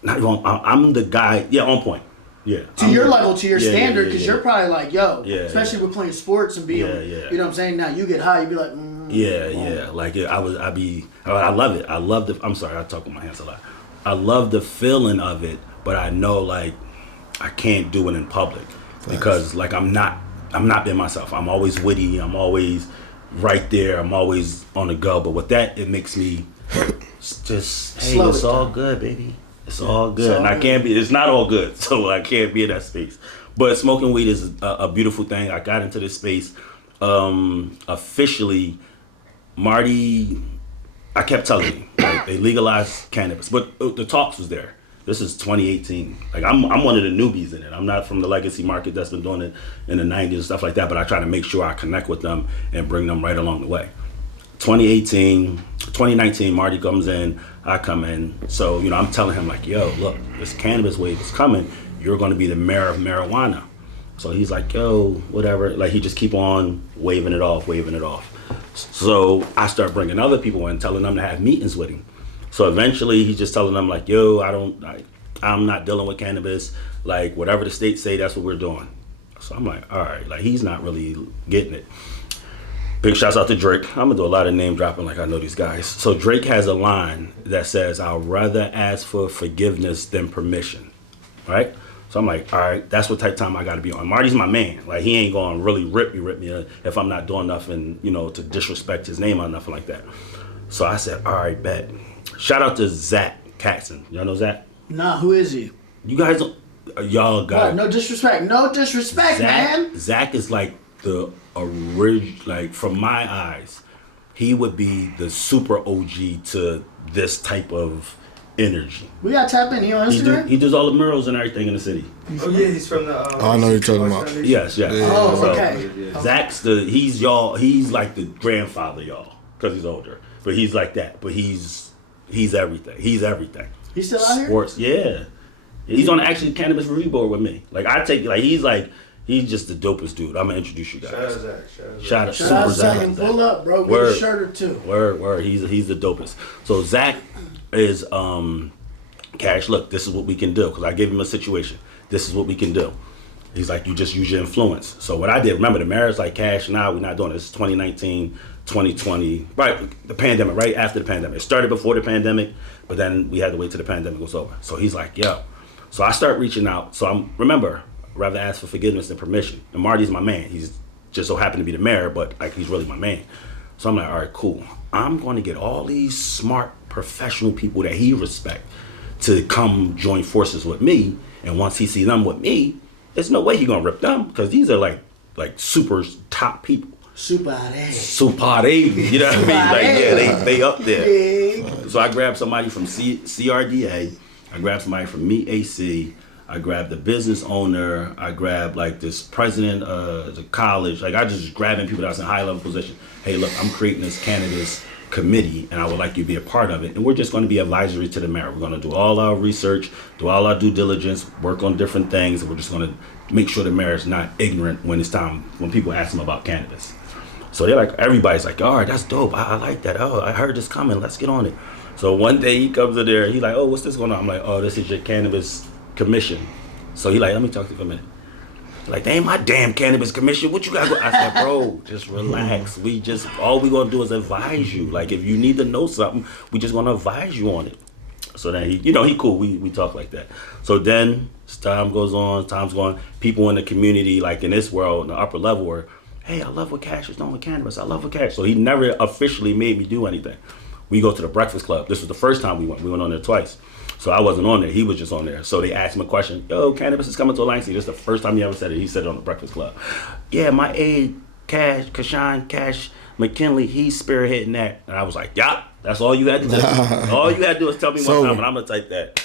Not even. I'm the guy. Yeah, on point. Yeah. To your level, to your standard, because yeah. you're probably like, yo, Yeah, especially with playing sports and being, you know what I'm saying. Now you get high, you be like, yeah. Like I love it. I love the. I'm sorry, I talk with my hands a lot. I love the feeling of it, but I know like I can't do it in public because like I'm not being myself. I'm always witty. I'm always right there. I'm always on the go. But with that, it makes me just hey, slow it's all good, baby. It's all good. And I can't be. It's not all good, so I can't be in that space. But smoking weed is a beautiful thing. I got into this space officially. Marty, I kept telling you, like, they legalized cannabis, but the talks was there. This is 2018. Like I'm one of the newbies in it. I'm not from the legacy market that's been doing it in the 90s and stuff like that, but I try to make sure I connect with them and bring them right along the way. 2019, Marty comes in, I come in. So, I'm telling him like, yo, look, this cannabis wave is coming. You're going to be the mayor of marijuana. So he's like, yo, whatever. Like he just keep on waving it off. So I start bringing other people in, telling them to have meetings with him. So eventually he's just telling them like, yo, I'm not dealing with cannabis. Like whatever the states say, that's what we're doing. So I'm like, all right, like he's not really getting it. Big shouts out to Drake. I'm gonna do a lot of name dropping like I know these guys. So Drake has a line that says, I'd rather ask for forgiveness than permission, right? So I'm like, all right, that's what type of time I gotta be on. Marty's my man. Like he ain't gonna really rip me if I'm not doing nothing, to disrespect his name or nothing like that. So I said, all right, bet. Shout out to Zach Katzen. Y'all know Zach? Nah, who is he? You guys don't, y'all got no disrespect, man. Zach is like the original, like from my eyes, he would be the super OG to this type of energy. We gotta tap in. He on Instagram? He does all the murals and everything in the city. Oh yeah, he's from the. I know you're talking about. Yes. Yeah. Oh, So, okay. Zach's he's like the grandfather, y'all, because he's older. But he's like that. But he's everything. He's everything. He's still out here? Sports, yeah. He's on the actually cannabis review board with me. Like I take he's just the dopest dude. I'm gonna introduce you guys. Shout out Zach. And pull up, bro. Get a shirt or two. Word. He's the dopest. So Zach is Kash. Look, this is what we can do because I gave him a situation. This is what we can do. He's like, you just use your influence. So what I did, remember the mayor's like, Kash, nah, we're not doing this. It's 2019, 2020, right? The pandemic, right after the pandemic. It started before the pandemic, but then we had to wait till the pandemic was over. So he's like, yo. So I start reaching out. So remember, rather ask for forgiveness than permission. And Marty's my man. He's just so happened to be the mayor, but like he's really my man. So I'm like, all right, cool. I'm going to get all these smart professional people that he respects to come join forces with me. And once he sees them with me, there's no way he's gonna rip them because these are like super top people. Super, you know what I mean? Like they up there. Yeah. So I grabbed somebody from CRDA. I grabbed somebody from Meet AC. I grabbed the business owner. I grabbed like this president of the college. Like I just grabbing people that's in high level position. Hey, look, I'm creating this cannabis committee and I would like you to be a part of it. And we're just going to be advisory to the mayor. We're going to do all our research, do all our due diligence, work on different things. And we're just going to make sure the mayor is not ignorant when people ask him about cannabis. So they're like, everybody's like, all right, that's dope. I like that. Oh, I heard this coming. Let's get on it. So one day he comes in there, he's like, oh, what's this going on? I'm like, oh, this is your cannabis commission. So he like, let me talk to you for a minute. Like, they ain't my damn cannabis commission. What you got go? I said, bro, just relax. All we gonna do is advise you. Like, if you need to know something, we just gonna advise you on it. So then he cool. We talk like that. So then as time's going, people in the community, like in this world, in the upper level, were, hey, I love what Kash is doing with cannabis. I love what Kash. So he never officially made me do anything. We go to the Breakfast Club. This was the first time we went. We went on there twice. So I wasn't on there. He was just on there. So they asked him a question. Yo, cannabis is coming to Atlantic City. This is the first time he ever said it. He said it on the Breakfast Club. Yeah, my aide, Kash McKinley, he's spearheading that. And I was like, yup, that's all you had to do. All you had to do is tell me one time, and I'm going to type that.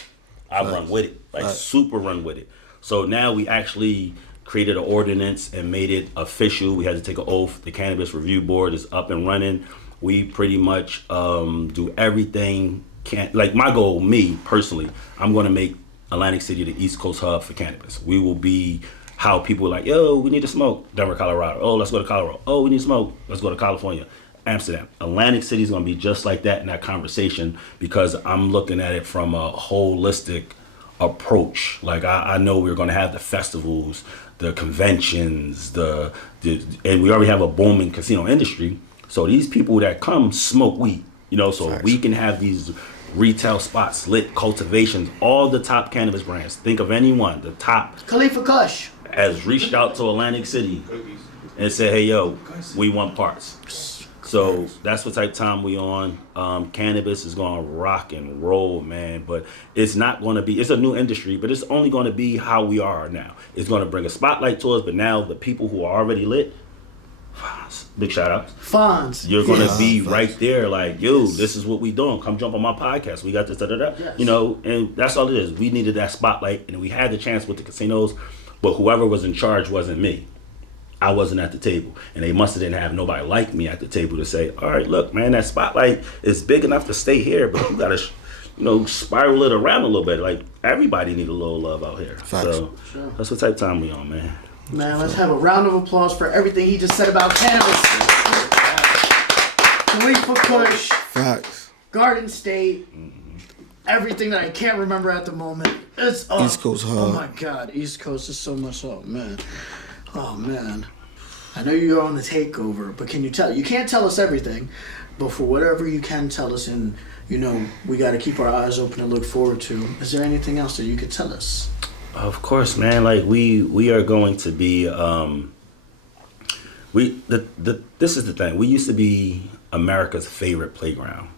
I run with it. Like, super run with it. So now we actually created an ordinance and made it official. We had to take an oath. The Cannabis Review Board is up and running. We pretty much do everything. Like my goal, me personally, I'm going to make Atlantic City the East Coast hub for cannabis. We will be how people are like, yo, we need to smoke. Denver, Colorado. Oh, let's go to Colorado. Oh, we need to smoke. Let's go to California. Amsterdam. Atlantic City is going to be just like that in that conversation because I'm looking at it from a holistic approach. Like I know we're going to have the festivals, the conventions, and we already have a booming casino industry. So these people that come smoke weed, so Facts. We can have these retail spots, lit cultivations, all the top cannabis brands. Think of anyone, the top. Khalifa Kush has reached out to Atlantic City and said, hey, yo, we want parts. So that's what type of time we on. Cannabis is going to rock and roll, man. But it's not going to be, it's a new industry, but it's only going to be how we are now. It's going to bring a spotlight to us, but now the people who are already lit, big shout out. Fonz. You're going to be right there like, yo, this is what we doing. Come jump on my podcast. We got this, Yes. And that's all it is. We needed that spotlight, and we had the chance with the casinos, but whoever was in charge wasn't me. I wasn't at the table, and they must have didn't have nobody like me at the table to say, all right, look, man, that spotlight is big enough to stay here, but you got to, spiral it around a little bit. Like, everybody need a little love out here. Facts. So that's what type of time we on, man. Man, let's have a round of applause for everything he just said about cannabis. Khalifa Kush. Facts. Garden State. Everything that I can't remember at the moment. It's up. East Coast hub. Oh my God, East Coast is so much up, man. Oh man. I know you're on the takeover, but can you tell? You can't tell us everything, but for whatever you can tell us, and we got to keep our eyes open and look forward to. Is there anything else that you could tell us? Of course, man. Like we are going to be. This is the thing. We used to be America's favorite playground,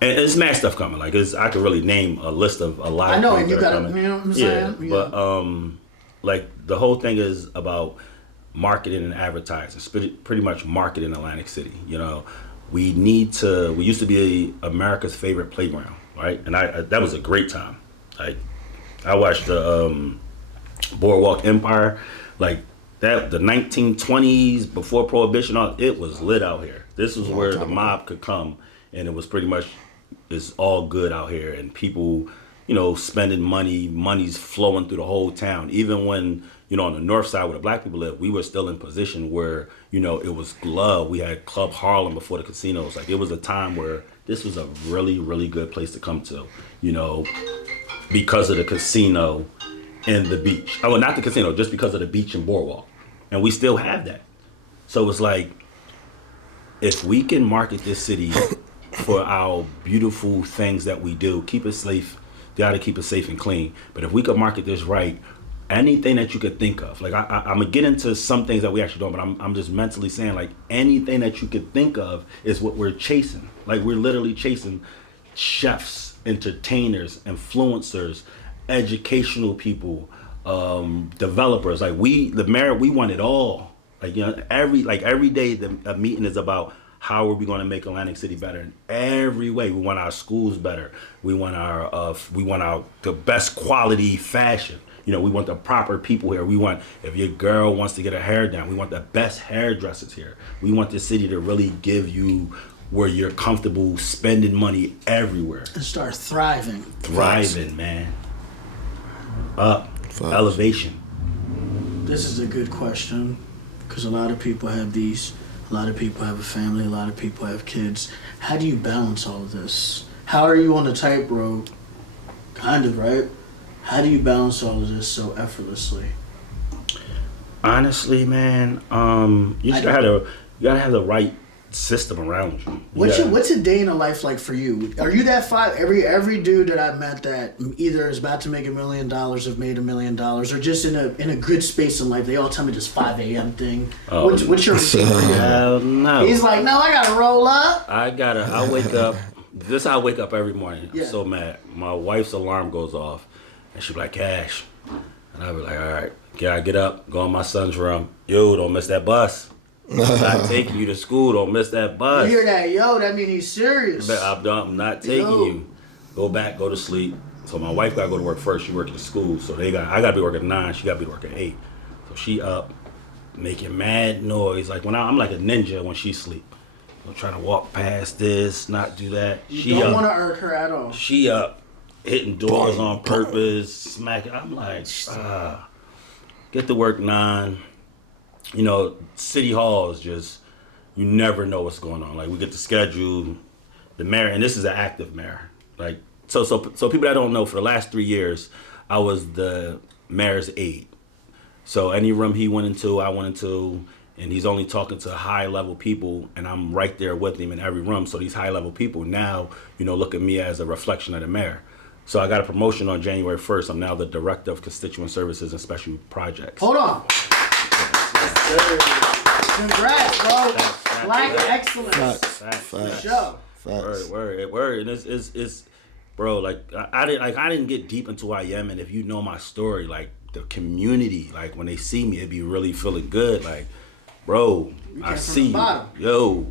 and there's mad stuff coming. Like I could really name a list of a lot. I know, of and you got to. You know what I'm saying? Yeah, but like the whole thing is about marketing and advertising. Pretty much marketing Atlantic City. We used to be America's favorite playground, right? And that was a great time. Like. I watched the Boardwalk Empire, like that, the 1920s before Prohibition. It was lit out here. This was where the mob could come, and it was pretty much it's all good out here, and people, spending money. Money's flowing through the whole town. Even when on the north side where the black people live, we were still in position where it was glove. We had Club Harlem before the casinos. Like it was a time where this was a really, really good place to come to. Because of the casino and the beach. Oh, not the casino, just because of the beach and Boardwalk. And we still have that. So it's like, if we can market this city for our beautiful things that we do, keep it safe, you gotta keep it safe and clean. But if we could market this right, anything that you could think of, like I'm gonna get into some things that we actually don't, but I'm just mentally saying like anything that you could think of is what we're chasing. Like we're literally chasing chefs, entertainers, influencers, educational people, developers. Like we want it all. Like every day the meeting is about how are we going to make Atlantic City better in every way. We want our schools better. We want the best quality fashion. We want the proper people here. We want, if your girl wants to get her hair done, we want the best hairdressers here. We want the city to really give you where you're comfortable spending money everywhere. And start thriving. Thriving, man. Elevation. This is a good question, because a lot of people have these. A lot of people have a family. A lot of people have kids. How do you balance all of this? How are you on the tightrope? Kind of, right? How do you balance all of this so effortlessly? Honestly, man, you just gotta have the right system around you. What's a day in a life like for you? Are you that every dude that I've met that either is about to make $1 million, have made $1 million, or just in a good space in life, they all tell me this 5 a.m. thing. What's your routine for you? No. He's like, no, I gotta roll up. I wake up. This is how I wake up every morning. Yeah. I'm so mad. My wife's alarm goes off, and she's like, Cash. And I'll be like, all right, I get up, go in my son's room. Yo, don't miss that bus. I'm not taking you to school. Don't miss that bus. You hear that? Yo, that mean he's serious. I'm not taking you. Go back, go to sleep. So my wife got to go to work first. She works at school. So I got to be working at 9. She got to be working at 8. So she up, making mad noise. Like I'm like a ninja when she sleep. I'm trying to walk past this, not do that. You don't want to irk her at all. She up, hitting doors on purpose, smacking. I'm like, get to work 9. You know, City Hall is just, you never know what's going on. Like, we get the schedule, the mayor, and this is an active mayor. Like, so people that don't know, for the last 3 years, I was the mayor's aide. So any room he went into, I went into, and he's only talking to high-level people, and I'm right there with him in every room. So these high-level people now, look at me as a reflection of the mayor. So I got a promotion on January 1st. I'm now the Director of Constituent Services and Special Projects. Hold on. Congrats, bro. Black excellence. Facts. Show. Word. And it's bro, like I didn't get deep into who I am, and if you know my story, like the community, like when they see me, it'd be really feeling good. Like, bro, I see you. Yo.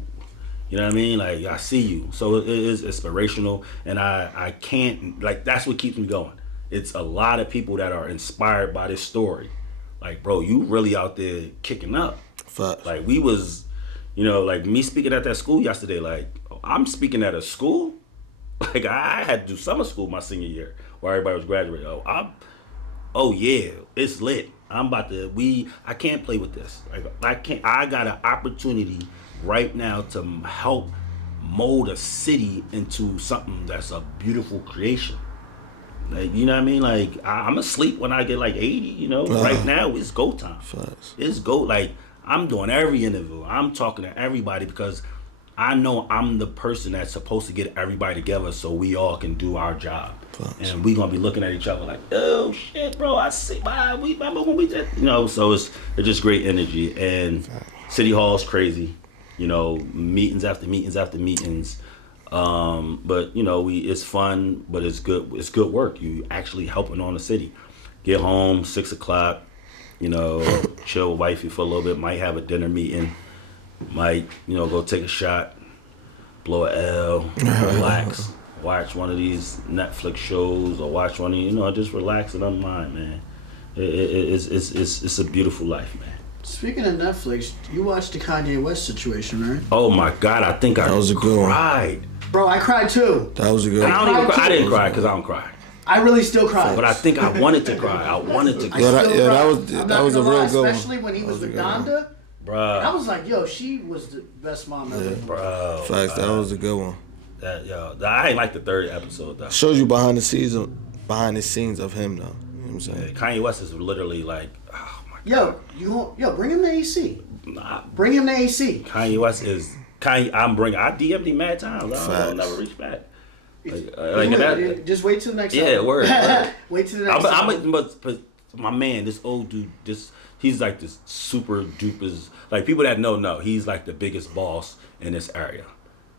You know what I mean? Like, I see you. So it is inspirational, and I can't, like, that's what keeps me going. It's a lot of people that are inspired by this story. Like, bro, you really out there kicking up. Facts. Like, we was, like me speaking at that school yesterday, like, I'm speaking at a school? Like, I had to do summer school my senior year where everybody was graduating. Oh yeah, it's lit. I can't play with this. Like, I got an opportunity right now to help mold a city into something that's a beautiful creation. Like, you know what I mean? Like, I'm asleep when I get like 80, Right now, it's go time. Facts. It's go. Like, I'm doing every interview. I'm talking to everybody because I know I'm the person that's supposed to get everybody together so we all can do our job. Facts. And we going to be looking at each other like, oh, shit, bro, I see. We remember when we did, so it's just great energy. And Facts. City Hall's crazy, meetings after meetings after meetings. But it's fun, but it's good. It's good work. You actually helping on the city. Get home 6 o'clock. Chill with wifey for a little bit. Might have a dinner meeting. Might go take a shot, blow a L, relax, watch one of these Netflix shows, or watch one of just relax and unwind, man. It's a beautiful life, man. Speaking of Netflix, you watched the Kanye West situation, right? Oh my God, I think I was a good cried. Bro, I cried too. That was a good one. I didn't cry because I don't cry. I really still cried. But I think I wanted to cry. I wanted to cry. That was a real good one. Especially when he was with Donda. Bruh. I was like, yo, she was the best mom ever. Bro. Facts, that was a good one. I ain't like the 3rd episode though. Shows you behind the scenes of him though. You know what I'm saying? Kanye West is literally like, oh my God. Yo, bring him to AC. Nah. Bring him to AC. Kanye West is I DM'd him mad times. I'll never reach back. Just wait till the next Yeah, time. word. Wait till the next time. But my man, this old dude, he's like this super duper, like people that know, he's like the biggest boss in this area.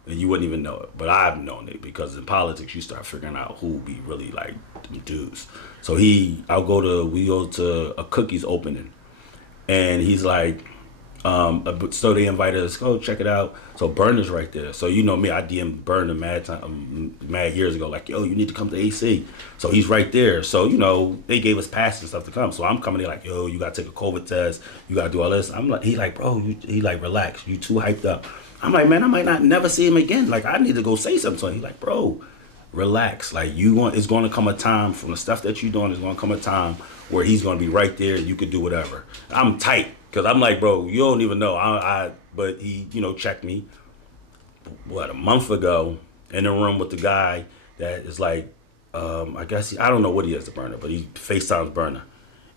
And you wouldn't even know it. But I've known it because in politics, you start figuring out who be really like them dudes. So we go to a cookies opening. And he's like, so they invited us, go check it out. So Burner's right there. So you know me, I DM'd Burner mad years ago, like, yo, you need to come to AC. So he's right there. So, they gave us passes and stuff to come. So I'm coming there like, yo, you gotta take a COVID test, you gotta do all this. I'm like, he like, bro, relax, you too hyped up. I'm like, man, I might not never see him again. Like, I need to go say something to him. He's like, bro, relax. Like, it's gonna come a time from the stuff that you're doing, it's gonna come a time where he's gonna be right there and you can do whatever. I'm tight. Cause I'm like, bro, you don't even know. But he, checked me. What, a month ago, in the room with the guy that is like, I guess I don't know what he is, the burner, but he FaceTimes burner.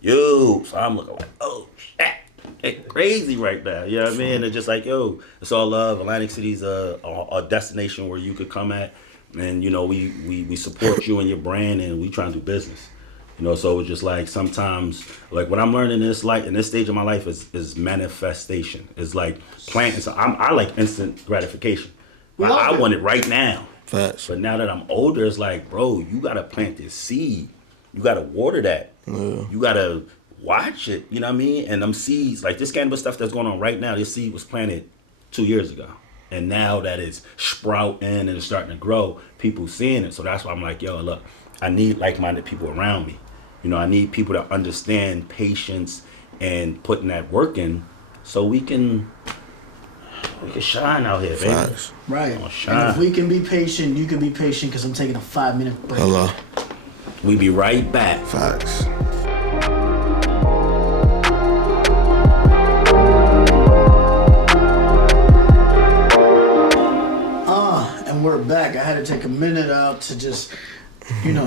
Yo, so I'm looking like, oh shit, it's crazy right now. You know what I mean? It's just like, yo, it's all love. Atlantic City's a destination where you could come at, and you know we support you and your brand, and we try to do business. You know, so it's just like sometimes, like what I'm learning in this stage of my life is manifestation. It's like planting. So I like instant gratification. I want it right now. Facts. But now that I'm older, it's like, bro, you gotta plant this seed. You gotta water that. Yeah. You gotta watch it. You know what I mean? And them seeds, like this cannabis stuff that's going on right now, this seed was planted 2 years ago. And now that it's sprouting and it's starting to grow, people seeing it. So that's why I'm like, yo, look, I need like-minded people around me. You know, I need people that understand patience and putting that work in, so we can shine out here, baby. Facts. Right. And if we can be patient, you can be patient, because I'm taking a 5-minute break. Hello. We be right back. Facts. And we're back. I had to take a minute out to just,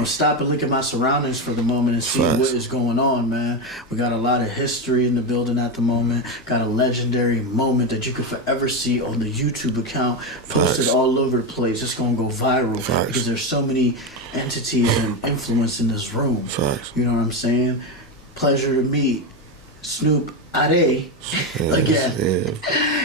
stop and look at my surroundings for the moment and see what is going on, man. We got a lot of history in the building at the moment. Got a legendary moment that you can forever see on the YouTube account, posted all over the place. It's gonna go viral because there's so many entities and influence in this room. You know what I'm saying? Pleasure to meet Snoop again.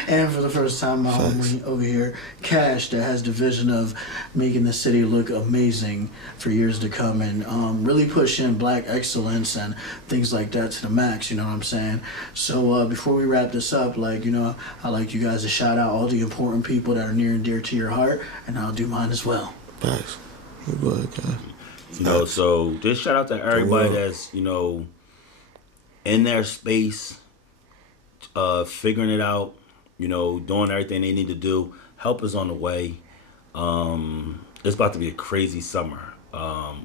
And for the first time, my homie over here, Kash, that has the vision of making the city look amazing for years to come, and really pushing black excellence and things like that to the max, you know what I'm saying? So before we wrap this up, I'd like you guys to shout out all the important people that are near and dear to your heart, and I'll do mine as well. Thanks. Go ahead, Kash. So just shout out to everybody that's, in their space, figuring it out, doing everything they need to do. Help is on the way. It's about to be a crazy summer.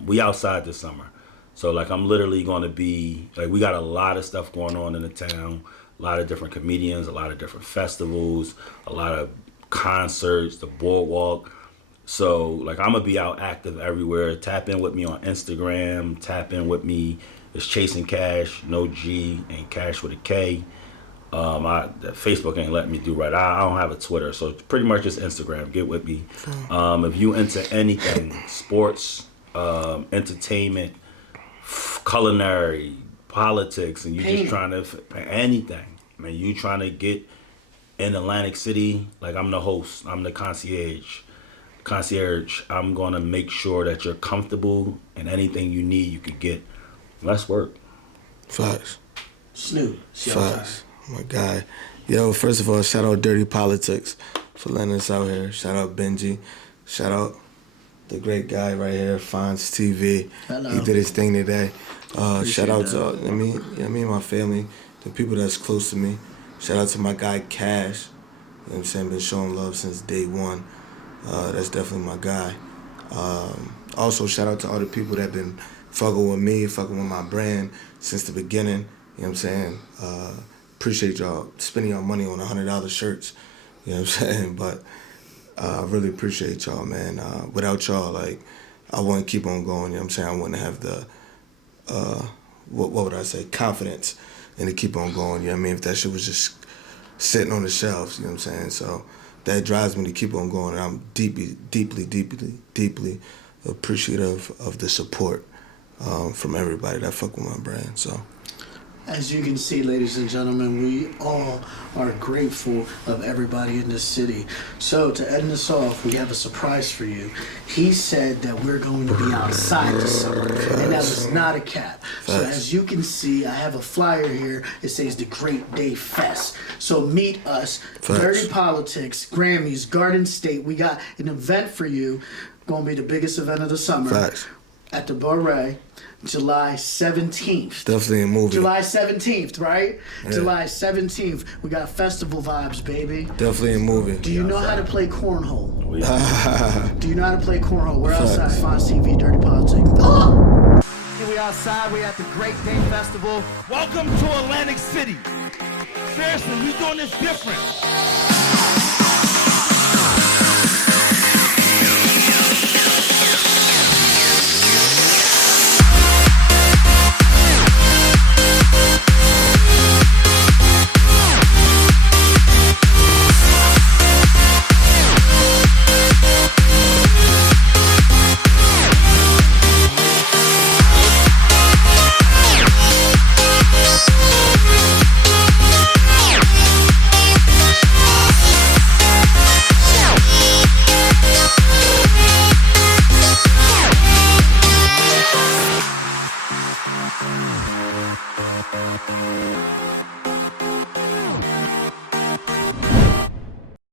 We outside this summer. So, I'm literally going to be, we got a lot of stuff going on in the town, a lot of different comedians, a lot of different festivals, a lot of concerts, the boardwalk. So, I'm going to be out active everywhere. Tap in with me on Instagram. Tap in with me. It's Chasing Kash, no G, and Kash with a K. Facebook ain't letting me do right. I don't have a Twitter, so it's pretty much just Instagram. Get with me. If you into anything, sports, entertainment, culinary, politics, and you just trying to anything, you trying to get in Atlantic City, I'm the host, I'm the concierge. I'm gonna make sure that you're comfortable, and anything you need, you could get. Let's work. Facts. Snoop. Facts. My guy. Yo, first of all, shout out Dirty Politics for letting us out here. Shout out Benji. Shout out the great guy right here, Fonz TV. Hello. He did his thing today. Shout out that. to me and my family, the people that's close to me. Shout out to my guy Kash. You know what I'm saying? Been showing love since day one. That's definitely my guy. Also, shout out to all the people that been fucking with me, fucking with my brand since the beginning. You know what I'm saying? Appreciate y'all spending y'all money on $100 shirts. You know what I'm saying? But I really appreciate y'all, man. Without y'all, I wouldn't keep on going. You know what I'm saying? I wouldn't have the, what would I say, confidence and to keep on going. You know what I mean? If that shit was just sitting on the shelves, you know what I'm saying? So that drives me to keep on going. And I'm deeply, deeply, deeply, deeply appreciative of the support from everybody that fuck with my brand. So, as you can see, ladies and gentlemen, we all are grateful of everybody in this city. So to end this off, we have a surprise for you. He said that we're going to be outside this summer, and that was not a cap. So as you can see, I have a flyer here. It says the Great Day Fest. So meet us, Dirty Politics, Grammys, Garden State. We got an event for you. Going to be the biggest event of the summer at the Barret. July 17th. Definitely a movie. July 17th, right? Yeah. July 17th. We got festival vibes, baby. Definitely a movie. Do you know how to play cornhole? Do you know how to play cornhole? We're outside Fonz TV, Dirty Politics. Here we outside. We at the Great Day Festival. Welcome to Atlantic City. Seriously, we doing this different.